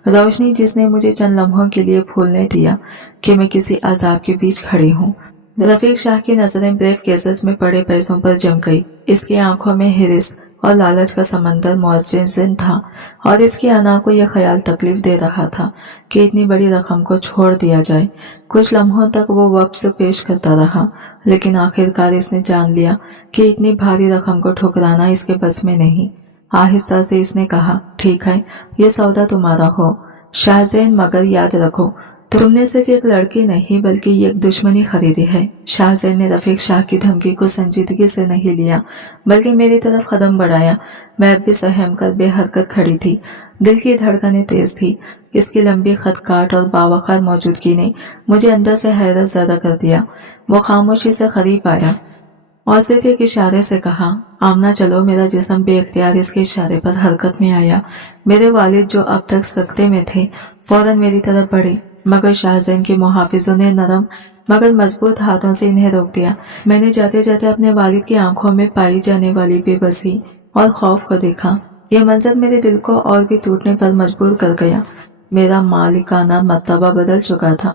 रोशनी जिसने मुझे चंद लम्हों के लिए भूलने दिया कि मैं किसी अजाब के बीच खड़ी हूँ। रफीक शाह की नजरें ब्रीफ केसेस में पड़े पैसों पर जम गई। इसकी आंखों में हिरिस और लालच का समंदर मुअज्जिन था और इसकी अना को यह ख्याल तकलीफ दे रहा था कि इतनी बड़ी रकम को छोड़ दिया जाए। कुछ लम्हों तक वो वापस पेश करता रहा, लेकिन आखिरकार इसने जान लिया कि इतनी भारी रकम को ठुकराना इसके बस में नहीं। आहिस्ता से इसने कहा, ठीक है, ये सौदा तुम्हारा हो शाहज़ैन, मगर याद रखो तुमने सिर्फ एक लड़की नहीं बल्कि एक दुश्मनी खरीदी है। शाहज़ैन ने रफीक शाह की धमकी को संजीदगी से नहीं लिया, बल्कि मेरी तरफ कदम बढ़ाया। मैं अब भी सहम कर बेहरकत खड़ी थी। दिल की धड़कनें तेज थी। इसकी लंबी खदकाट और बावकार मौजूदगी ने मुझे अंदर से हैरत ज़्यादा कर दिया। वो खामोशी से करीब आया और सिर्फ एक इशारे से कहा, आमना चलो। मेरा जिस्म बेख्तियार इसके इशारे पर हरकत में आया। मेरे वालिद जो अब तक सकते में थे फौरन मेरी तरफ बढ़े, मगर शाहज़ैन के मुहाफिजों ने नरम मगर मजबूत हाथों से इन्हें रोक दिया। मैंने जाते जाते अपने वालिद की आंखों में पाई जाने वाली बेबसी और खौफ को देखा। यह मंजर मेरे दिल को और भी टूटने पर मजबूर कर गया। मेरा मालिकाना मर्तबा बदल चुका था,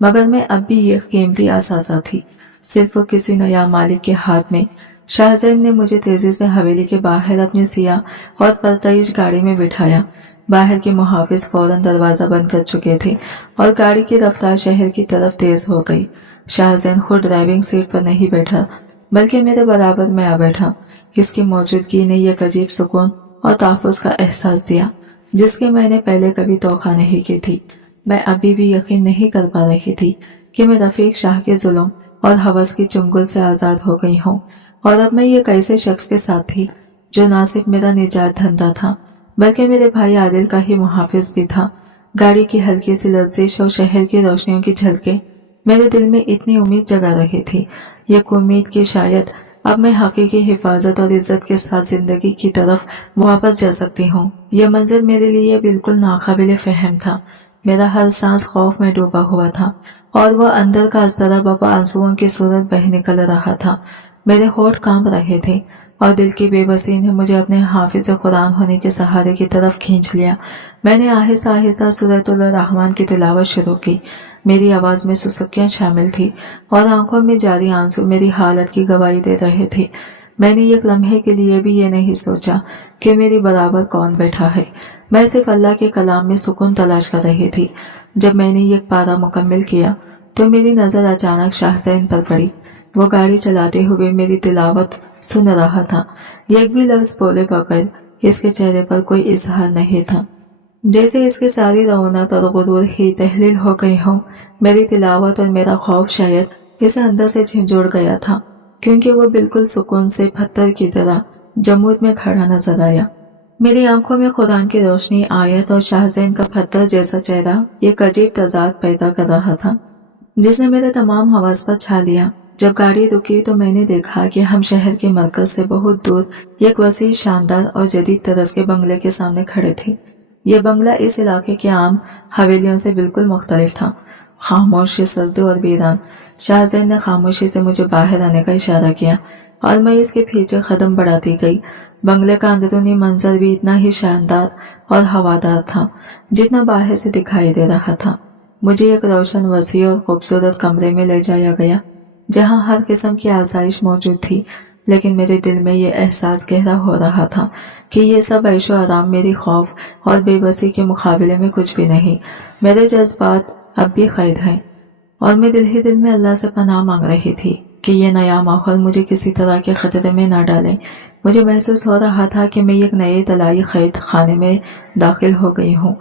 मगर मैं अब भी ये कीमती असासा थी, सिर्फ किसी नया मालिक के हाथ में। शाहज़ैन ने मुझे तेजी से हवेली के बाहर अपनी सियाह और परतईश गाड़ी में बिठाया। बाहर के मुहाफिज फौरन दरवाजा बंद कर चुके थे और गाड़ी की रफ्तार शहर की तरफ तेज हो गई। शाहज़ैन खुद ड्राइविंग सीट पर नहीं बैठा, बल्कि मेरे बराबर में आ बैठा। इसकी मौजूदगी ने एक अजीब सुकून और तहफ़्फ़ुज़ का एहसास दिया, जिसकी मैंने पहले कभी तौक़ा नहीं की थी। मैं अभी भी यकीन नहीं कर पा रही थी कि मैं रफीक शाह के जुल्म और हवस की चुंगल से आजाद हो गई हूँ। और अब मैं एक ऐसे शख्स के साथ थी जो ना सिर्फ मेरा निजात धंधा था बल्कि मेरे भाई आदिल का ही मुहाफिज भी था। गाड़ी की हल्की सी लर्जिश और शहर की रोशनियों की झलके मेरे दिल में इतनी उम्मीद जगा रही थी, ये उम्मीद कि शायद अब मैं हकीकी हिफाजत और इज्जत के साथ जिंदगी की तरफ वापस जा सकती हूँ। यह मंजर मेरे लिए बिल्कुल नाकाबिले फहम था। मेरा हर सांस खौफ में डूबा हुआ था और वह अंदर का अस्तरा बाबा आंसुओं की सूरत बह निकल रहा था। मेरे होठ कांप रहे थे और दिल की बेबसी ने मुझे अपने हाफिज कुरान होने के सहारे की तरफ खींच लिया। मैंने आहिस्ता आहिस्ता सूरतुल रहमान की तिलावत शुरू की। मेरी आवाज में सुसुकियां शामिल थी और आंखों में जारी आंसू मेरी हालत की गवाही दे रहे थे। मैंने एक लम्हे के लिए भी ये नहीं सोचा कि मेरी बराबर कौन बैठा है। मैं सिर्फ अल्लाह के कलाम में सुकून तलाश कर रही थी। जब मैंने ये पारा मुकम्मल किया तो मेरी नजर अचानक शाहजैन पर पड़ी। वो गाड़ी चलाते हुए मेरी तिलावत सुन रहा था, एक भी लफ्ज बोले बगैर। इसके चेहरे पर कोई इजहार नहीं था, जैसे इसकी सारी रौनक और गुरूर ही तहलील हो गई हो। मेरी तिलावत और मेरा खौफ शायद इसे अंदर से झंझोड़ गया था, क्योंकि वो बिल्कुल सुकून से पत्थर की तरह जमूद में खड़ा नजर आया। मेरी आंखों में कुरान की रोशनी, आयत और शाहजैन का पत्थर जैसा चेहरा एक अजीब तजाद पैदा कर रहा था, जिसने मेरे तमाम हवास पर छा लिया। जब गाड़ी रुकी तो मैंने देखा कि हम शहर के मरकज से बहुत दूर एक वसी, शानदार और जदीद तरस के बंगले के सामने खड़े थे। यह बंगला इस इलाके के आम हवेलियों से बिल्कुल मुख्तलिफ था, खामोश, सर्द और वीरान। शाहजैन ने खामोशी से मुझे बाहर आने का इशारा किया और मैं इसके पीछे कदम बढ़ाती गई। बंगले का अंदरूनी मंजर भी इतना ही शानदार और हवादार था जितना बाहर से दिखाई दे रहा था। मुझे एक रोशन, वसी और खूबसूरत कमरे में ले जाया गया जहां हर किस्म की आसाइश मौजूद थी, लेकिन मेरे दिल में ये एहसास गहरा हो रहा था कि ये सब ऐशो आराम मेरी खौफ और बेबसी के मुकाबले में कुछ भी नहीं। मेरे जज्बात अब भी कैद हैं और मैं दिल ही दिल में अल्लाह से पनाह मांग रही थी कि ये नया माहौल मुझे किसी तरह के खतरे में न डाले। मुझे महसूस हो रहा था कि मैं एक नए तलाई कैद खाने में दाखिल हो गई हूँ।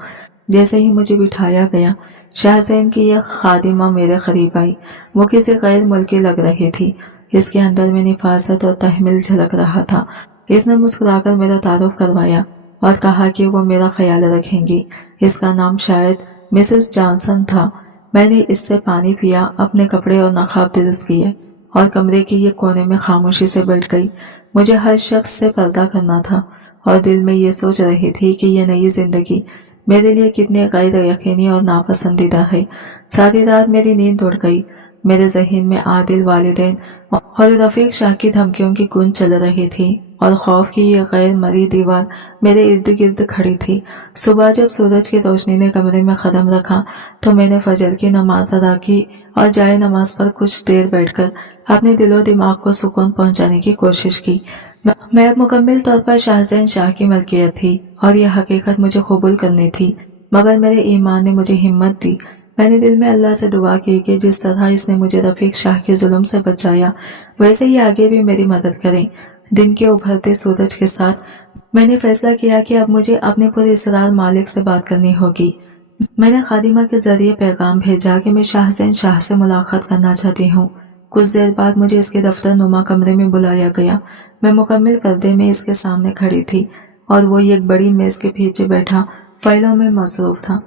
जैसे ही मुझे बिठाया गया, शाहजैन की यह खादिमा मेरे करीब आई। वो किसी गैर मुल्की लग रही थी। इसके अंदर में निफासत और तहमिल झलक रहा था। इसने मुस्कुराकर मेरा तारुफ करवाया और कहा कि वो मेरा ख्याल रखेंगी। इसका नाम शायद मिसेस जॉनसन था। मैंने इससे पानी पिया, अपने कपड़े और नकाब दुरुस्त किए और कमरे के ये कोने में खामोशी से बैठ गई। मुझे हर शख्स से पर्दा करना था और दिल में ये सोच रही थी कि ये नई जिंदगी मेरे लिए कितनी गैर यकीनी और नापसंदीदा है। सारी रात मेरी नींद उड़ गई। मेरे जहन में आदिल, वालिदैन और रफीक शाह की धमकियों की गूंज चल रही थी और खौफ की ये गैर मरी दीवार मेरे इर्द गिर्द खड़ी थी। सुबह जब सूरज की रोशनी ने कमरे में कदम रखा तो मैंने फजर की नमाज अदा की और जाए नमाज पर कुछ देर बैठकर अपने दिलो दिमाग को सुकून पहुंचाने की कोशिश की। मैं अब मुकम्मल तौर पर शाहजैन शाह की मलकियत थी और यह हकीकत मुझे कबूल करनी थी, मगर मेरे ईमान ने मुझे हिम्मत दी। मैंने दिल में अल्लाह से दुआ की कि जिस तरह इसने मुझे रफीक शाह के जुल्म से बचाया, वैसे ही आगे भी मेरी मदद करें। दिन के उभरते सूरज के साथ मैंने फैसला किया कि अब मुझे अपने पूरे इसरार मालिक से बात करनी होगी। मैंने खादिमा के जरिए पैगाम भेजा कि मैं शाहजैन शाह से मुलाकात करना चाहती हूँ। कुछ देर बाद मुझे इसके दफ्तर नुमा कमरे में बुलाया गया। मैं मुकम्मल पर्दे में इसके सामने खड़ी थी और वो एक बड़ी मेज के पीछे बैठा फाइलों में मसरूफ था।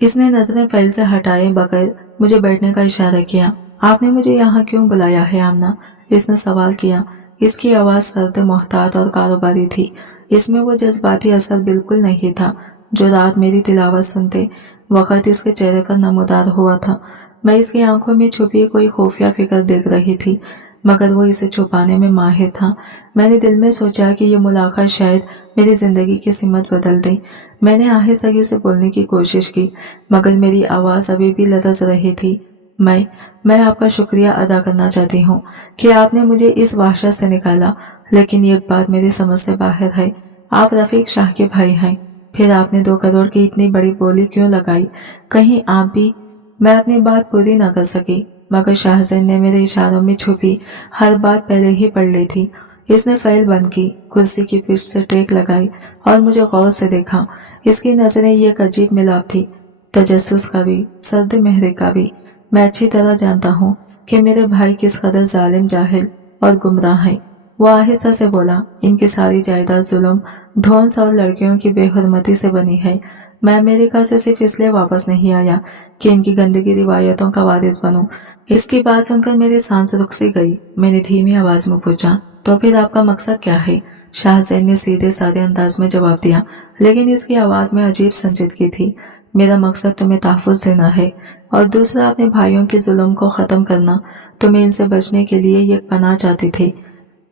इसने नजरें फाइल से हटाए बगैर मुझे बैठने का इशारा किया। आपने मुझे यहाँ क्यों बुलाया है आमना? इसने सवाल किया। इसकी आवाज सर्द, मोहतात और कारोबारी थी। इसमें वो जज्बाती असर बिल्कुल नहीं था जो रात मेरी तिलावत सुनते वक़्त इसके चेहरे पर नमूदार हुआ था। मैं इसकी आंखों में छुपी कोई खुफिया फिक्र देख रही थी, मगर वो इसे छुपाने में माहिर था। मैंने दिल में सोचा कि ये मुलाकात शायद मेरी जिंदगी की सिमत बदल दे। मैंने आहिस्ता से बोलने की कोशिश की, मगर मेरी आवाज अभी भी लरज़ रही थी। मैं आपका शुक्रिया अदा करना चाहती हूँ कि आपने मुझे इस वहशत से निकाला, लेकिन एक बात मेरी समझ से बाहर है। आप रफीक शाह के भाई हैं, फिर आपने 2 करोड़ की इतनी बड़ी बोली क्यों लगाई? कहीं आप भी? मैं अपनी बात पूरी न कर सकी, मगर शाहजैन ने मेरे इशारों में छुपी हर बात पहले ही पढ़ ली थी। इसने फाइल बंद की, कुर्सी की पीठ से टेक लगाई और मुझे गौर से देखा। इसकी नजरें ये एक अजीब मिलाप थी, तजस्सुस का भी, सर्द मेहरे का भी। मैं अच्छी तरह जानता हूँ کہ میرے بھائی کس قدر ظالم، جاہل اور گمراہ ہیں۔ وہ آہستہ سے بولا، ان کی ساری جائیداد ظلم، ڈھونس اور لڑکیوں کی بے حرمتی سے بنی ہے۔ میں امریکہ سے صرف اس لیے واپس نہیں آیا کہ ان کی گندگی روایتوں کا وارث بنوں۔ اس کی بات سن کر میری سانس رک سی گئی۔ میں نے دھیمی آواز میں پوچھا، تو پھر آپ کا مقصد کیا ہے؟ شاہ زین نے سیدھے سادے انداز میں جواب دیا، لیکن اس کی آواز میں عجیب سنجیدگی تھی۔ میرا مقصد تمہیں تحفظ دینا ہے، اور دوسرا اپنے بھائیوں کے ظلم کو ختم کرنا۔ تمہیں ان سے بچنے کے لیے ایک پناہ چاہتی تھی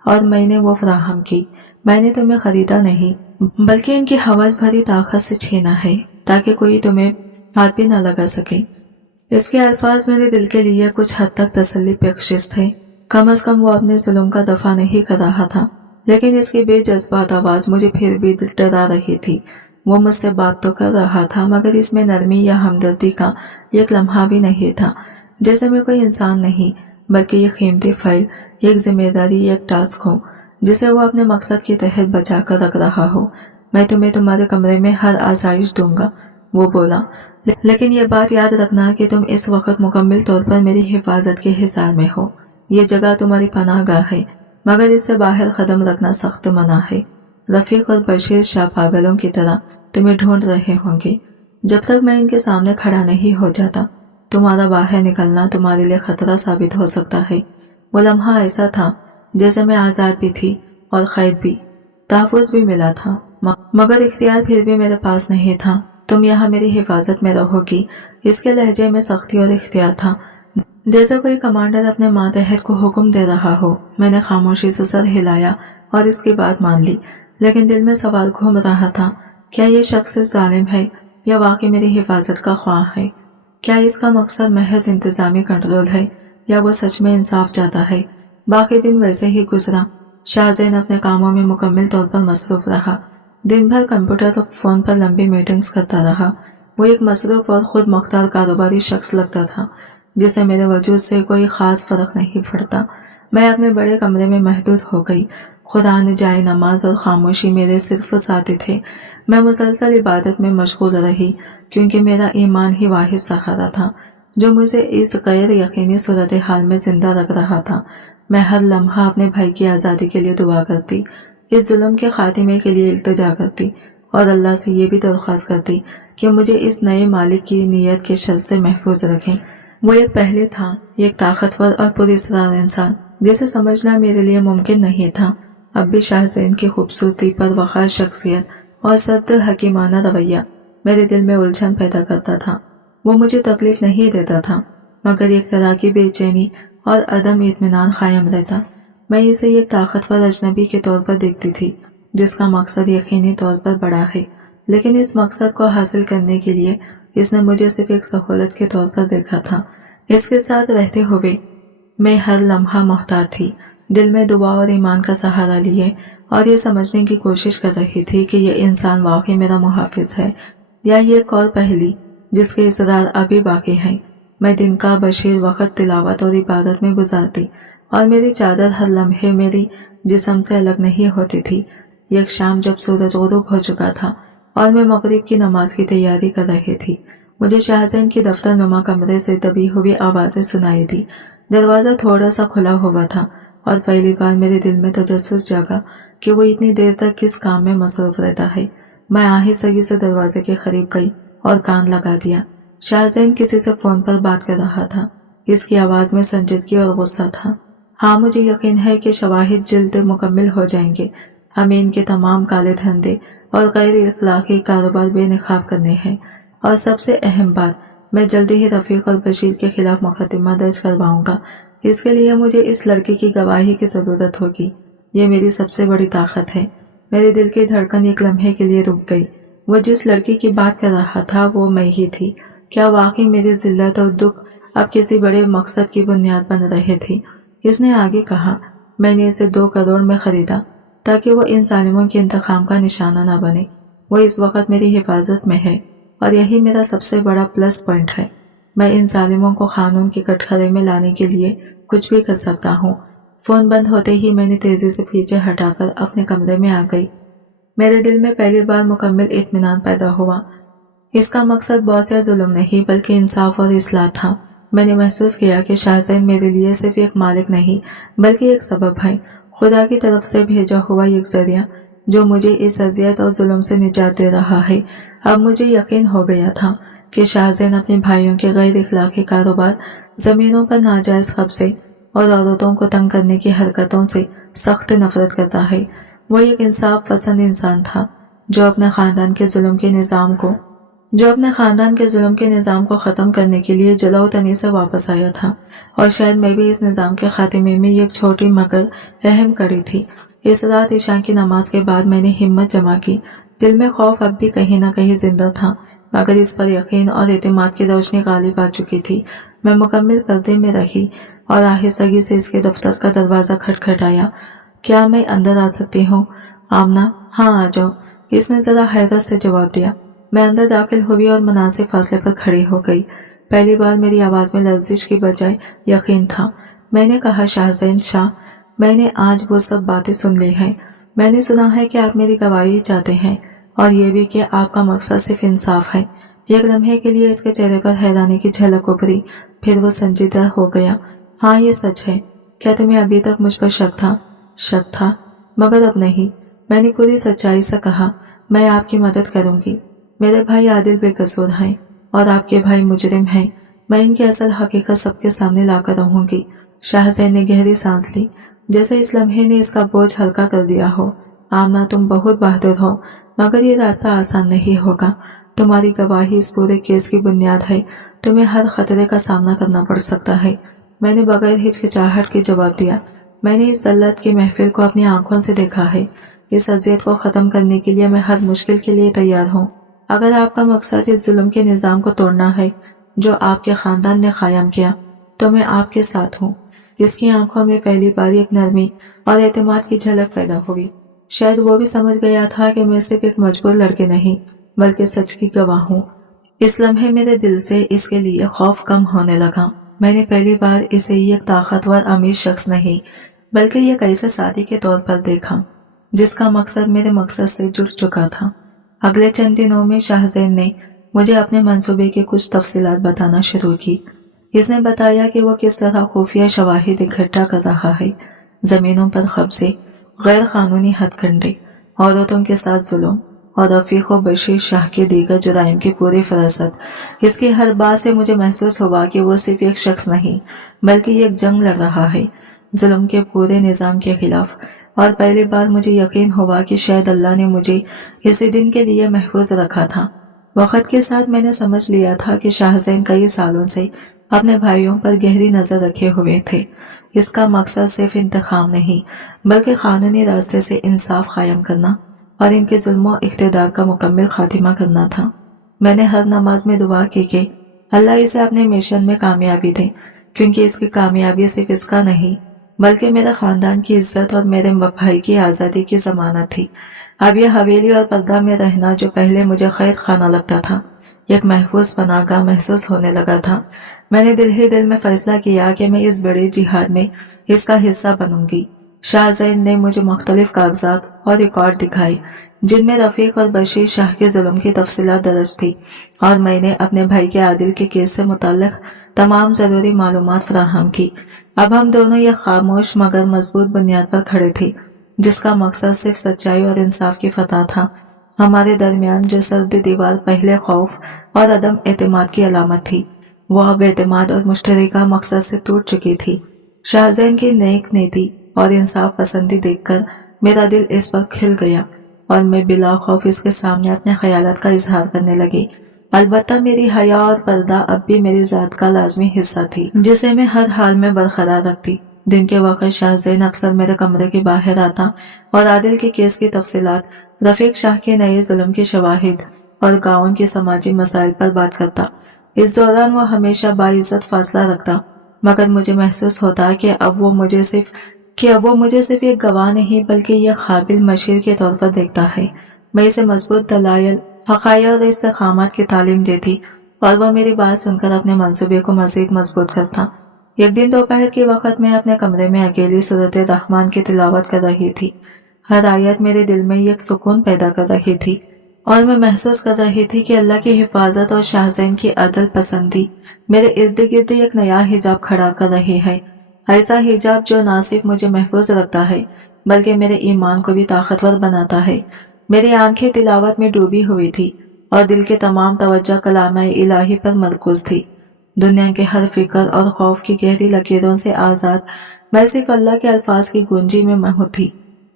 اور میں نے وہ فراہم کی۔ میں نے تمہیں خریدا نہیں، بلکہ ان کی ہوس بھری طاقت سے چھینا ہے تاکہ کوئی تمہیں ہاتھ بھی نہ لگا سکے۔ اس کے الفاظ میرے دل کے لیے کچھ حد تک تسلی بخش تھے۔ کم از کم وہ اپنے ظلم کا دفاع نہیں کر رہا تھا، لیکن اس کی بے جذبات آواز مجھے پھر بھی ڈرا رہی تھی۔ وہ مجھ سے بات تو کر رہا تھا، مگر اس میں نرمی یا ہمدردی کا ایک لمحہ بھی نہیں تھا، جیسے میں کوئی انسان نہیں بلکہ یہ قیمتی فائل، ایک ذمہ داری، ایک ٹاسک ہو جسے وہ اپنے مقصد کے تحت بچا کر رکھ رہا ہو۔ میں تمہیں تمہارے کمرے میں ہر آسائش دوں گا، وہ بولا، لیکن یہ بات یاد رکھنا کہ تم اس وقت مکمل طور پر میری حفاظت کے حصار میں ہو۔ یہ جگہ تمہاری پناہ گاہ ہے، مگر اس سے باہر قدم رکھنا سخت منع ہے۔ رفیق اور بشیر شاہ پاگلوں کی طرح تمہیں ڈھونڈ رہے ہوں گے۔ جب تک میں ان کے سامنے کھڑا نہیں ہو جاتا، تمہارا باہر نکلنا تمہارے لیے خطرہ ثابت ہو سکتا ہے۔ وہ لمحہ ایسا تھا جیسے میں آزاد بھی تھی اور قید بھی، تحفظ بھی ملا تھا، مگر اختیار پھر بھی میرے پاس نہیں تھا۔ تم یہاں میری حفاظت میں رہو گی۔ اس کے لہجے میں سختی اور اختیار تھا، جیسے کوئی کمانڈر اپنے ماتحت کو حکم دے رہا ہو۔ میں نے خاموشی سے سر ہلایا اور اس کی بات مان لی، لیکن دل میں سوال گھوم رہا تھا، کیا یہ شخص ظالم ہے یا واقعی میری حفاظت کا خواہاں ہے؟ کیا اس کا مقصد محض انتظامی کنٹرول ہے یا وہ سچ میں انصاف چاہتا ہے؟ باقی دن ویسے ہی گزرا۔ شاہ زین اپنے کاموں میں مکمل طور پر مصروف رہا۔ دن بھر کمپیوٹر اور فون پر لمبی میٹنگز کرتا رہا۔ وہ ایک مصروف اور خود مختار کاروباری شخص لگتا تھا جسے میرے وجود سے کوئی خاص فرق نہیں پڑتا۔ میں اپنے بڑے کمرے میں محدود ہو گئی۔ قرآن، جائے نماز اور خاموشی میرے صرف ساتھی تھے۔ میں مسلسل عبادت میں مشغول رہی، کیونکہ میرا ایمان ہی واحد سہارا تھا جو مجھے اس غیر یقینی صورتحال میں زندہ رکھ رہا تھا۔ میں ہر لمحہ اپنے بھائی کی آزادی کے لیے دعا کرتی، اس ظلم کے خاتمے کے لیے التجا کرتی اور اللہ سے یہ بھی درخواست کرتی کہ مجھے اس نئے مالک کی نیت کے شر سے محفوظ رکھیں۔ وہ ایک پہلے تھا، ایک طاقتور اور پراسرار انسان جسے سمجھنا میرے لیے ممکن نہیں تھا۔ اب بھی شاہ زین کی خوبصورتی پر وقار شخصیت اور سرد حکیمانہ رویہ میرے دل میں الجھن پیدا کرتا تھا۔ وہ مجھے تکلیف نہیں دیتا تھا، مگر ایک طرح کی بے چینی اور عدم اطمینان قائم رہتا۔ میں اسے ایک طاقتور اجنبی کے طور پر دیکھتی تھی جس کا مقصد یقینی طور پر بڑا ہے، لیکن اس مقصد کو حاصل کرنے کے لیے اس نے مجھے صرف ایک سہولت کے طور پر دیکھا تھا۔ اس کے ساتھ رہتے ہوئے میں ہر لمحہ محتاط تھی، دل میں دعا اور ایمان کا سہارا لیے، اور یہ سمجھنے کی کوشش کر رہی تھی کہ یہ انسان واقعی میرا محافظ ہے یا یہ ایک اور پہلی جس کے اصرار ابھی باقی ہیں۔ میں دن کا بشیر وقت تلاوت اور عبادت میں گزارتی، اور میری چادر ہر لمحے میری جسم سے الگ نہیں ہوتی تھی۔ ایک شام جب سورج غروب ہو چکا تھا اور میں مغرب کی نماز کی تیاری کر رہی تھی، مجھے شاہ زین کی دفتر نما کمرے سے دبی ہوئی آوازیں سنائی دی۔ دروازہ تھوڑا سا کھلا ہوا تھا اور پہلی بار میرے دل میں تجسس جاگا کہ وہ اتنی دیر تک کس کام میں مصروف رہتا ہے۔ میں آہستگی سے دروازے کے قریب گئی اور کان لگا دیا۔ شاہ زین کسی سے فون پر بات کر رہا تھا۔ اس کی آواز میں سنجیدگی اور غصہ تھا۔ ہاں، مجھے یقین ہے کہ شواہد جلد مکمل ہو جائیں گے۔ ہمیں ان کے تمام کالے دھندے اور غیر اخلاقی کاروبار بے نقاب کرنے ہیں، اور سب سے اہم بات، میں جلدی ہی رفیق اور بشیر کے خلاف مقدمہ درج کرواؤں گا۔ اس کے لیے مجھے اس لڑکی کی گواہی کی ضرورت ہوگی۔ یہ میری سب سے بڑی طاقت ہے۔ میرے دل کی دھڑکن ایک لمحے کے لیے رک گئی۔ وہ جس لڑکی کی بات کر رہا تھا وہ میں ہی تھی۔ کیا واقعی میری ذلت اور دکھ اب کسی بڑے مقصد کی بنیاد بن رہے تھی؟ اس نے آگے کہا، میں نے اسے 2 کروڑ میں خریدا تاکہ وہ ان ظالموں کے انتقام کا نشانہ نہ بنے۔ وہ اس وقت میری حفاظت میں ہے اور یہی میرا سب سے بڑا پلس پوائنٹ ہے۔ میں ان ظالموں کو قانون کے کٹگرے میں لانے کے لیے کچھ بھی کر سکتا ہوں۔ فون بند ہوتے ہی میں نے تیزی سے پیچھے ہٹا کر اپنے کمرے میں آ گئی۔ میرے دل میں پہلی بار مکمل اطمینان پیدا ہوا۔ اس کا مقصد بہت سے ظلم نہیں بلکہ انصاف اور اصلاح تھا۔ मैंने महसूस किया कि शाहज़ैन मेरे लिए सिर्फ एक मालिक नहीं बल्कि एक सबब है, खुदा की तरफ से भेजा हुआ एक जरिया जो मुझे इस अजियत और जुल्म से निजात दे रहा है। अब मुझे यकीन हो गया था कि शाहज़ैन अपने भाइयों के गैर इखलाकी कारोबार, जमीनों पर नाजायज कब्जे और औरतों को तंग करने की हरकतों से सख्त नफरत करता है। वो एक इंसाफ पसंद इंसान था जो अपने खानदान के जुल्म के निज़ाम को ख़त्म करने के लिए जलाओ तनी से वापस आया था, और शायद मैं भी इस निज़ाम के खात्मे में एक छोटी मगर अहम कड़ी थी। इस रात ईशा की नमाज के बाद मैंने हिम्मत जमा की। दिल में खौफ अब भी कहीं न कहीं जिंदा था, मगर इस पर यकीन और एतमाद की रोशनी गालिब आ चुकी थी। मैं मुकम्मल पर्दे में रही और आहिस्तगी से इसके दफ्तर का दरवाज़ा खटखटाया। क्या मैं अंदर आ सकती हूँ? आमना, हाँ आ जाओ, इसने ज़रा हैरत से जवाब दिया। मैं अंदर दाखिल हुई और मुनासिब फासले पर खड़ी हो गई। पहली बार मेरी आवाज़ में लर्जिश की बजाय यकीन था। मैंने कहा, शाहज़ैन शाह, मैंने आज वो सब बातें सुन ली हैं। मैंने सुना है कि आप मेरी गवाही चाहते हैं और ये भी कि आपका मकसद सिर्फ इंसाफ है। एक लम्हे के लिए इसके चेहरे पर हैरानी की झलक उभरी, फिर वो संजीदा हो गया। हाँ, ये सच है। क्या तुम्हें अभी तक मुझ पर शक था? शक था, मगर अब नहीं। मैंने पूरी सच्चाई से कहा, मैं आपकी मदद करूंगी। मेरे भाई आदिल बेकसूर हैं और आपके भाई मुजरिम हैं। मैं इनकी असल हकीकत सबके सामने लाकर रहूंगी। शाहज़ैन ने गहरी सांस ली, जैसे इस लम्हे ने इसका बोझ हल्का कर दिया हो। आमना, तुम बहुत बहादुर हो, मगर ये रास्ता आसान नहीं होगा। तुम्हारी गवाही इस पूरे केस की बुनियाद है। तुम्हें हर खतरे का सामना करना पड़ सकता है। मैंने बगैर हिचकिचाहट के जवाब दिया। मैंने इस जल्लत की महफिल को अपनी आंखों से देखा है। इस अजियत को ख़त्म करने के लिए मैं हर मुश्किल के लिए तैयार हूँ। अगर आपका मकसद इस जुल्म के निज़ाम को तोड़ना है जो आपके ख़ानदान ने क़ायम किया, तो मैं आपके साथ हूँ। इसकी आंखों में पहली बार एक नरमी और एतमाद की झलक पैदा हुई। शायद वो भी समझ गया था कि मैं सिर्फ एक मजबूर लड़के नहीं बल्कि सच की गवाह हूँ। इस लम्हे मेरे दिल से इसके लिए खौफ कम होने लगा। मैंने पहली बार इसे एक ताकतवर अमीर शख्स नहीं बल्कि एक ऐसे साथी के तौर पर देखा जिसका मकसद मेरे मकसद से जुड़ चुका था। अगले चंद दिनों में शाहज़ैन ने मुझे अपने मंसूबे की कुछ तफसीलात बताना शुरू की। इसने बताया कि वो किस तरह खुफिया शवाहिद इकट्ठा कर रहा है, जमीनों पर कब्जे, गैर कानूनी हथकंडे, औरतों के साथ जुल्म और रफीक व बशीर शाह के दीगर जुराइम की पूरी फरासत। इसकी हर बात से मुझे महसूस हुआ कि वो सिर्फ एक शख्स नहीं बल्कि एक जंग लड़ रहा है जुल्म के पूरे निज़ाम के खिलाफ। और पहली बार मुझे यकीन हुआ कि शायद अल्लाह ने मुझे इसी दिन के लिए महफूज रखा था। वक्त के साथ मैंने समझ लिया था कि शाहज़ैन कई सालों से अपने भाइयों पर गहरी नजर रखे हुए थे। इसका मकसद सिर्फ इंतकाम नहीं बल्कि कानूनी रास्ते से इंसाफ कायम करना और इनके जुल्म इख्तिदार का मुकम्मल खात्मा करना था। मैंने हर नमाज में दुआ की कि अल्लाह इसे अपने मिशन में कामयाबी दे, क्योंकि इसकी कामयाबी सिर्फ इसका नहीं बल्कि मेरे खानदान की इज्जत और मेरे भाई की आज़ादी की जमानत थी। अब यह हवेली और पर्दा में रहना जो पहले मुझे कैद खाना लगता था, एक महफूज पनाहगाह महसूस होने लगा था। मैंने दिल ही दिल में फैसला किया कि मैं इस बड़े जिहाद में इसका हिस्सा बनूंगी। शाहज़ैन ने मुझे मुख्तलिफ कागजात और रिकॉर्ड दिखाए जिनमें रफीक और बशीर शाह के जुल्म की तफसीलात दर्ज थी, और मैंने अपने भाई के आदिल के केस से मुताल्लिक तमाम ज़रूरी मालूमात फराहम की। अब हम दोनों एक खामोश मगर मजबूत बुनियाद पर खड़े थे जिसका मकसद सिर्फ सच्चाई और इंसाफ की फतह था। हमारे दरमियान जो सर्द दीवार पहले खौफ और अदम एतमाद की अलामत थी, वह अब एतमाद और मुश्तरका मकसद से टूट चुकी थी। शाहज़ैन की नेक नीति और इंसाफ पसंदी देखकर मेरा दिल इस पर खिल गया और मैं बिला खौफ इसके सामने अपने ख्यालात का इजहार करने लगी। अलबत्ता मेरी हया और पर्दा अब भी मेरी जात का लाजमी हिस्सा थी जिसे मैं हर हाल में बरकरार रखती। दिन के वक्त शाहज़ैन अक्सर मेरे कमरे के बाहर आता और आदिल के केस की तफसीलात, रफीक शाह के नए जुल्म के शवाहिद और गाँवों के समाजी मसाइल पर बात करता। इस दौरान वो हमेशा बाइज्जत फासला रखता, मगर मुझे महसूस होता कि अब वो मुझे सिर्फ एक गवाह नहीं बल्कि एक काबिल मशीर के तौर पर देखता है। मैं इसे मजबूत दलाइल, हक़ाइक़ और इस्तिक़ामत की तालीम देती और वह मेरी बात सुनकर अपने मंसूबे को मजीद मजबूत करता। एक दिन दोपहर के वक्त मैं अपने कमरे में अकेली सूरत रहमान की तिलावत कर रही थी। हर आयत मेरे दिल में एक सुकून पैदा कर रही थी। اور میں محسوس کر رہی تھی کہ اللہ کی حفاظت اور شاہزین کی عدل پسندی میرے ارد گرد ایک نیا حجاب کھڑا کر رہی ہے، ایسا حجاب جو نہ صرف مجھے محفوظ رکھتا ہے بلکہ میرے ایمان کو بھی طاقتور بناتا ہے۔ میری آنکھیں تلاوت میں ڈوبی ہوئی تھی اور دل کے تمام توجہ کلام الہی پر مرکوز تھی۔ دنیا کے ہر فکر اور خوف کی گہری لکیروں سے آزاد میں صرف اللہ کے الفاظ کی گونجی میں محو تھی۔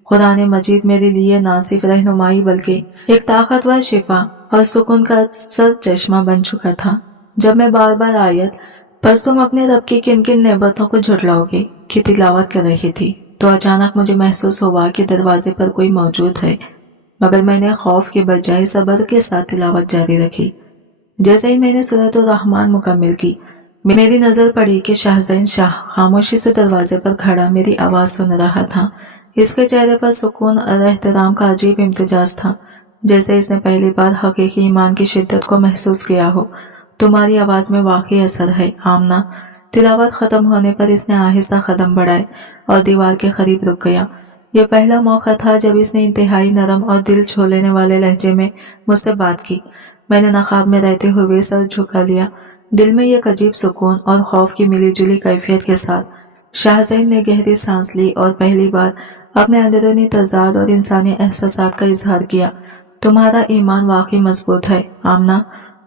قرآن مجید میرے لیے نہ صرف رہنمائی بلکہ ایک طاقتور شفا اور سکون کا سر چشمہ بن چکا تھا۔ جب میں بار بار آیت "بس تم اپنے رب کی کن کن نعمتوں کو جھٹلاؤ گے" کی تلاوت کر رہی تھی تو اچانک مجھے محسوس ہوا کہ دروازے پر کوئی موجود ہے، مگر میں نے خوف کے بجائے صبر کے ساتھ تلاوت جاری رکھی۔ جیسے ہی میں نے سورۃ الرحمن مکمل کی، میری نظر پڑی کہ شاہزین شاہ خاموشی سے دروازے پر کھڑا میری آواز سن رہا تھا۔ اس کے چہرے پر سکون اور احترام کا عجیب امتزاج تھا، جیسے اس نے پہلی بار حقیقی ایمان کی شدت کو محسوس کیا ہو۔ "تمہاری آواز میں واقعی اثر ہے آمنہ۔" تلاوت ختم ہونے پر اس نے آہستہ قدم بڑھائے اور دیوار کے قریب رک گیا۔ یہ پہلا موقع تھا جب اس نے انتہائی نرم اور دل چھو لینے والے لہجے میں مجھ سے بات کی۔ میں نے نقاب میں رہتے ہوئے سر جھکا لیا، دل میں ایک عجیب سکون اور خوف کی ملی جلی کیفیت کے ساتھ۔ شاہزین نے گہری سانس لی اور پہلی بار اپنے اندرونی تضاد اور انسانی احساسات کا اظہار کیا۔ "تمہارا ایمان واقعی مضبوط ہے آمنہ۔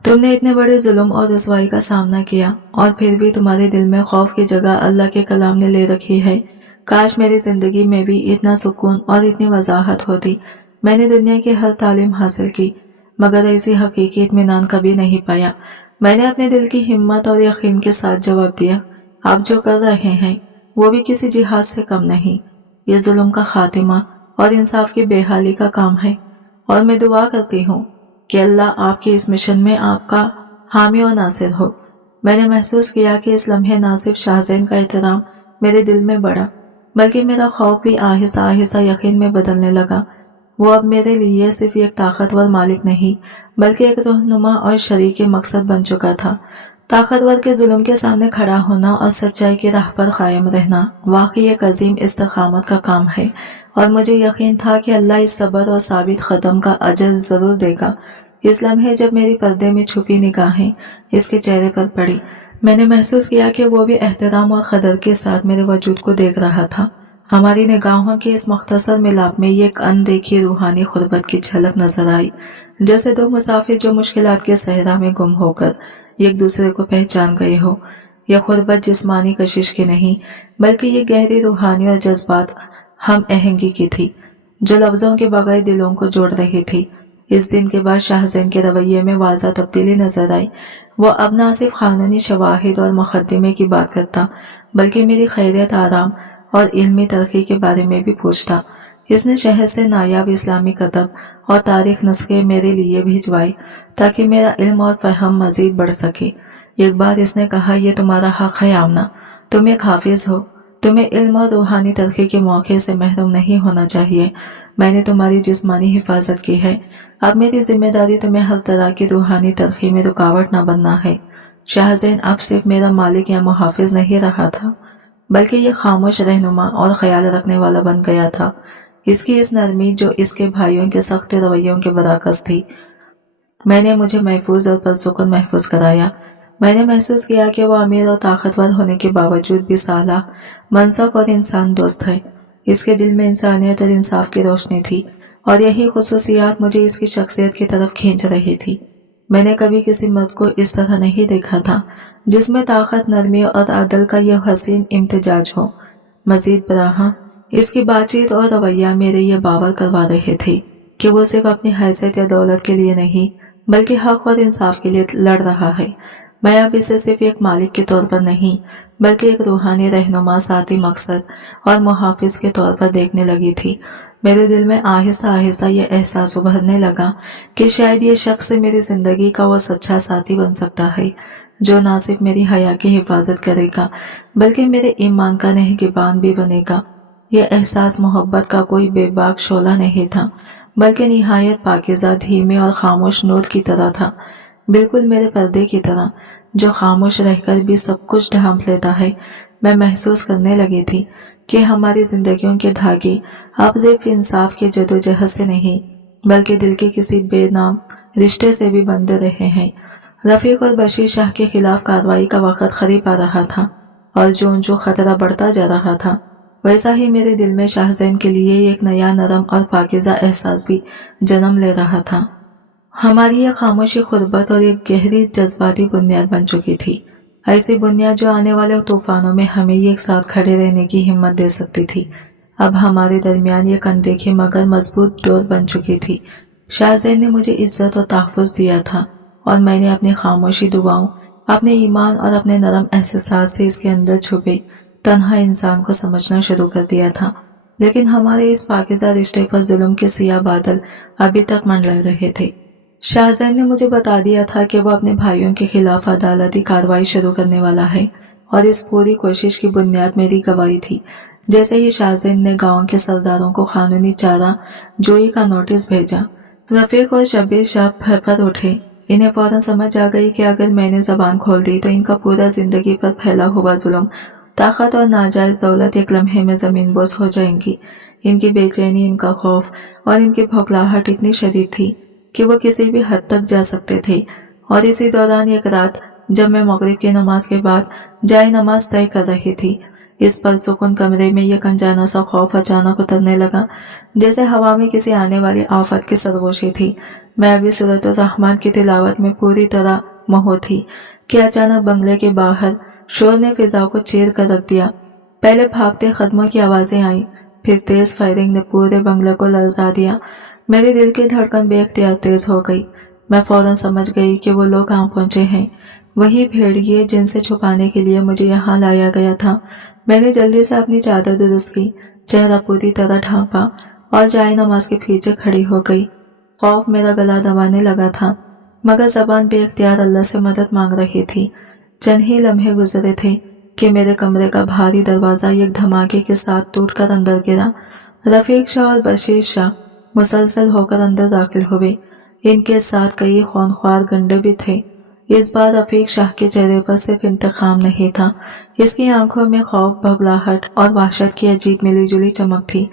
تم نے اتنے بڑے ظلم اور رسوائی کا سامنا کیا اور پھر بھی تمہارے دل میں خوف کی جگہ اللہ کے کلام نے لے رکھی ہے۔ کاش میری زندگی میں بھی اتنا سکون اور اتنی وضاحت ہوتی۔ میں نے دنیا کی ہر تعلیم حاصل کی مگر ایسی حقیقی اطمینان کبھی نہیں پایا۔ میں نے اپنے دل کی ہمت اور یقین کے ساتھ جواب دیا، آپ جو کر رہے ہیں وہ بھی کسی جہاد سے کم نہیں۔ یہ ظلم کا خاتمہ اور انصاف کی بحالی کا کام ہے، اور میں دعا کرتی ہوں کہ اللہ آپ کے اس مشن میں آپ کا حامی و ناصر ہو۔ میں نے محسوس کیا کہ اس لمحے نہ صرف شاہزین کا احترام میرے دل میں بڑھا بلکہ میرا خوف بھی آہستہ آہستہ یقین میں بدلنے لگا۔ وہ اب میرے لیے صرف ایک طاقتور مالک نہیں بلکہ ایک رہنما اور شریک مقصد بن چکا تھا۔ طاقتور کے ظلم کے سامنے کھڑا ہونا اور سچائی کی راہ پر قائم رہنا واقعی ایک عظیم استقامت کا کام ہے، اور مجھے یقین تھا کہ اللہ اس صبر اور ثابت قدم کا اجر ضرور دے گا۔ اس لمحے جب میری پردے میں چھپی نگاہیں اس کے چہرے پر پڑی، میں نے محسوس کیا کہ وہ بھی احترام اور قدر کے ساتھ میرے وجود کو دیکھ رہا تھا۔ ہماری نگاہوں کے اس مختصر ملاپ میں ایک اندیکھی روحانی قربت کی جھلک نظر آئی، جیسے دو مسافر جو مشکلات کے صحرا میں گم ہو کر ایک دوسرے کو پہچان گئے ہو۔ یہ قربت جسمانی کشش کی نہیں بلکہ یہ گہری روحانی اور جذبات ہم آہنگی کی تھی جو لفظوں کے بغیر دلوں کو جوڑ رہی تھی۔ اس دن کے بعد شاہزین کے رویے میں واضح تبدیلی نظر آئی۔ وہ اب نہ صرف قانونی شواہد اور مقدمے کی بات کرتا بلکہ میری خیریت، آرام اور علمی ترقی کے بارے میں بھی پوچھتا۔ اس نے شہر سے نایاب اسلامی کتب اور تاریخ نسخے میرے لیے بھجوائے تاکہ میرا علم اور فہم مزید بڑھ سکے۔ ایک بار اس نے کہا، یہ تمہارا حق ہے آمنہ، تم ایک حافظ ہو، تمہیں علم اور روحانی ترقی کے موقع سے محروم نہیں ہونا چاہیے۔ میں نے تمہاری جسمانی حفاظت کی ہے، اب میری ذمہ داری تمہیں ہر طرح کی روحانی ترقی میں رکاوٹ نہ بننا ہے۔ شاہزین اب صرف میرا مالک یا محافظ نہیں رہا تھا بلکہ یہ خاموش رہنما اور خیال رکھنے والا بن گیا تھا۔ اس کی اس نرمی جو اس کے بھائیوں کے سخت رویوں کے برعکس تھی، میں نے مجھے محفوظ اور پرسکون محفوظ کرایا۔ میں نے محسوس کیا کہ وہ امیر اور طاقتور ہونے کے باوجود بھی صالح، منصف اور انسان دوست ہے۔ اس کے دل میں انسانیت اور انصاف کی روشنی تھی، اور یہی خصوصیات مجھے اس کی شخصیت کی طرف کھینچ رہی تھی۔ میں نے کبھی کسی مرد کو اس طرح نہیں دیکھا تھا جس میں طاقت، نرمی اور عدل کا یہ حسین امتزاج ہو۔ مزید برآں اس کی بات چیت اور رویہ میرے یہ باور کروا رہے تھے کہ وہ صرف اپنی حیثیت یا دولت کے لیے نہیں بلکہ حق اور انصاف کے لیے لڑ رہا ہے۔ میں اب اسے صرف ایک مالک کے طور پر نہیں بلکہ ایک روحانی رہنما، ساتھی، مقصد اور محافظ کے طور پر دیکھنے لگی تھی۔ میرے دل میں آہستہ آہستہ یہ احساس ابھرنے لگا کہ شاید یہ شخص میری زندگی کا وہ سچا ساتھی بن سکتا ہے جو نہ صرف میری حیا کی حفاظت کرے گا بلکہ میرے ایمان کا نگہبان بھی بنے گا۔ یہ احساس محبت کا کوئی بے باک شعلہ نہیں تھا بلکہ نہایت پاکیزہ، دھیمے اور خاموش نور کی طرح تھا، بالکل میرے پردے کی طرح جو خاموش رہ کر بھی سب کچھ ڈھانپ لیتا ہے۔ میں محسوس کرنے لگی تھی کہ ہماری زندگیوں کے دھاگے اب صرف انصاف کے جدوجہد سے نہیں बल्कि दिल के किसी बेनाम रिश्ते से भी बंधे रहे हैं। रफीक और बशीर शाह के खिलाफ कार्रवाई का वक्त करीब आ रहा था और जो खतरा बढ़ता जा रहा था, वैसा ही मेरे दिल में शाहजैन के लिए एक नया नरम और पाकीज़ा एहसास भी जन्म ले रहा था। हमारी यह खामोशी खुरबत और एक गहरी जज्बाती बुनियाद बन चुकी थी, ऐसी बुनियाद जो आने वाले तूफानों में हमें एक साथ खड़े रहने की हिम्मत दे सकती थी। अब हमारे दरमियान ये अनदेखी मगर मजबूत डोर बन चुकी थी। शाहजैन ने मुझे इज्जत और तहफ़्फ़ुज़ दिया था और मैंने अपनी खामोशी दुआओं, अपने ईमान और अपने नरम एहसास से इसके अंदर छुपे तन्हा इंसान को समझना शुरू कर दिया था। लेकिन हमारे इस पाकीज़ा रिश्ते पर जुल्म के सियाह बादल अभी तक मंडरा रहे थे। शाहजैन ने मुझे बता दिया था कि वो अपने भाइयों के खिलाफ अदालती कार्रवाई शुरू करने वाला है और इस पूरी कोशिश की बुनियाद मेरी गवाही थी। जैसे ही शाहजैन ने गांव के सरदारों को कानूनी चारा जोई का नोटिस भेजा, रफीक और शब्बीर शाह फर उठे। इन्हें फौरन समझ आ गई कि अगर मैंने जबान खोल दी तो इनका पूरा जिंदगी पर फैला हुआ जुल्म, ताकत और नाजायज दौलत एक लम्हे में जमीन बोस हो जाएंगी। इनकी बेचैनी, इनका खौफ और इनकी भौखलाहट इतनी शदीद थी कि वो किसी भी हद तक जा सकते थे। और इसी दौरान एक रात जब मैं मगरिब की नमाज के बाद जाए नमाज तय कर रही थी, इस परसुकून कमरे में यह अनजाना सा खौफ अचानक उतरने लगा, जैसे हवा में किसी आने वाली आफत की सरगोशी थी। मैं अभी सूरतुर रहमान की तिलावत में पूरी तरह महो थी कि अचानक बंगले के बाहर शोर ने फिजा को चीर कर रख दिया। पहले भागते कदमों की आवाजें आई, फिर तेज फायरिंग ने पूरे बंगले को लरजा दिया। मेरे दिल की धड़कन बेख्तियार तेज हो गई। मैं फौरन समझ गई कि वो लोग कहाँ पहुंचे हैं, वही भेड़िए जिनसे छुपाने के लिए मुझे यहाँ लाया गया था। मैंने जल्दी से अपनी चादर दुरुस्त की, चेहरा पूरी तरह ढांपा और जाए नमाज के पीछे खड़ी हो गई। खौफ मेरा गला दबाने लगा था, मगर जबान बेख्तियार अल्लाह से मदद मांग रही थी। चंद ही लम्हे गुजरे थे कि मेरे कमरे का भारी दरवाजा एक धमाके के साथ टूटकर अंदर गिरा। रफीक शाह और बशीर शाह मुसलसल होकर अंदर दाखिल हुए। इनके साथ कई खूनख्वार गंडे भी थे। इस बार रफीक शाह के चेहरे पर सिर्फ इंतकाम नहीं था, इसकी आंखों में खौफ, भगलाहट और वहशत की अजीब मिलीजुली चमक थी।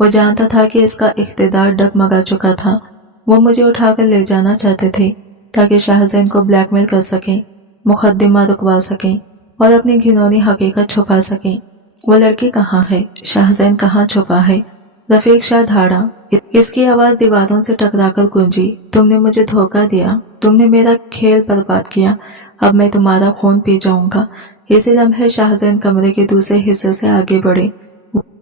वो जानता था कि इसका इख्तिदार डगमगा चुका था। वो मुझे उठाकर ले जाना चाहते थे ताकि शाहजैन को ब्लैकमेल कर सके, मुकदमा रुकवा सके और अपनी घिनौनी हकीकत छुपा सके। वो लड़की कहाँ है? शाहजैन कहाँ छुपा है? रफीक शाह धाड़ा। इसकी आवाज दीवारों से टकराकर गूंजी। तुमने मुझे धोखा दिया, तुमने मेरा खेल बर्बाद किया, अब मैं तुम्हारा खून पी जाऊंगा। इसी लम्हे शाहजैन कमरे के दूसरे हिस्से से आगे बढ़े।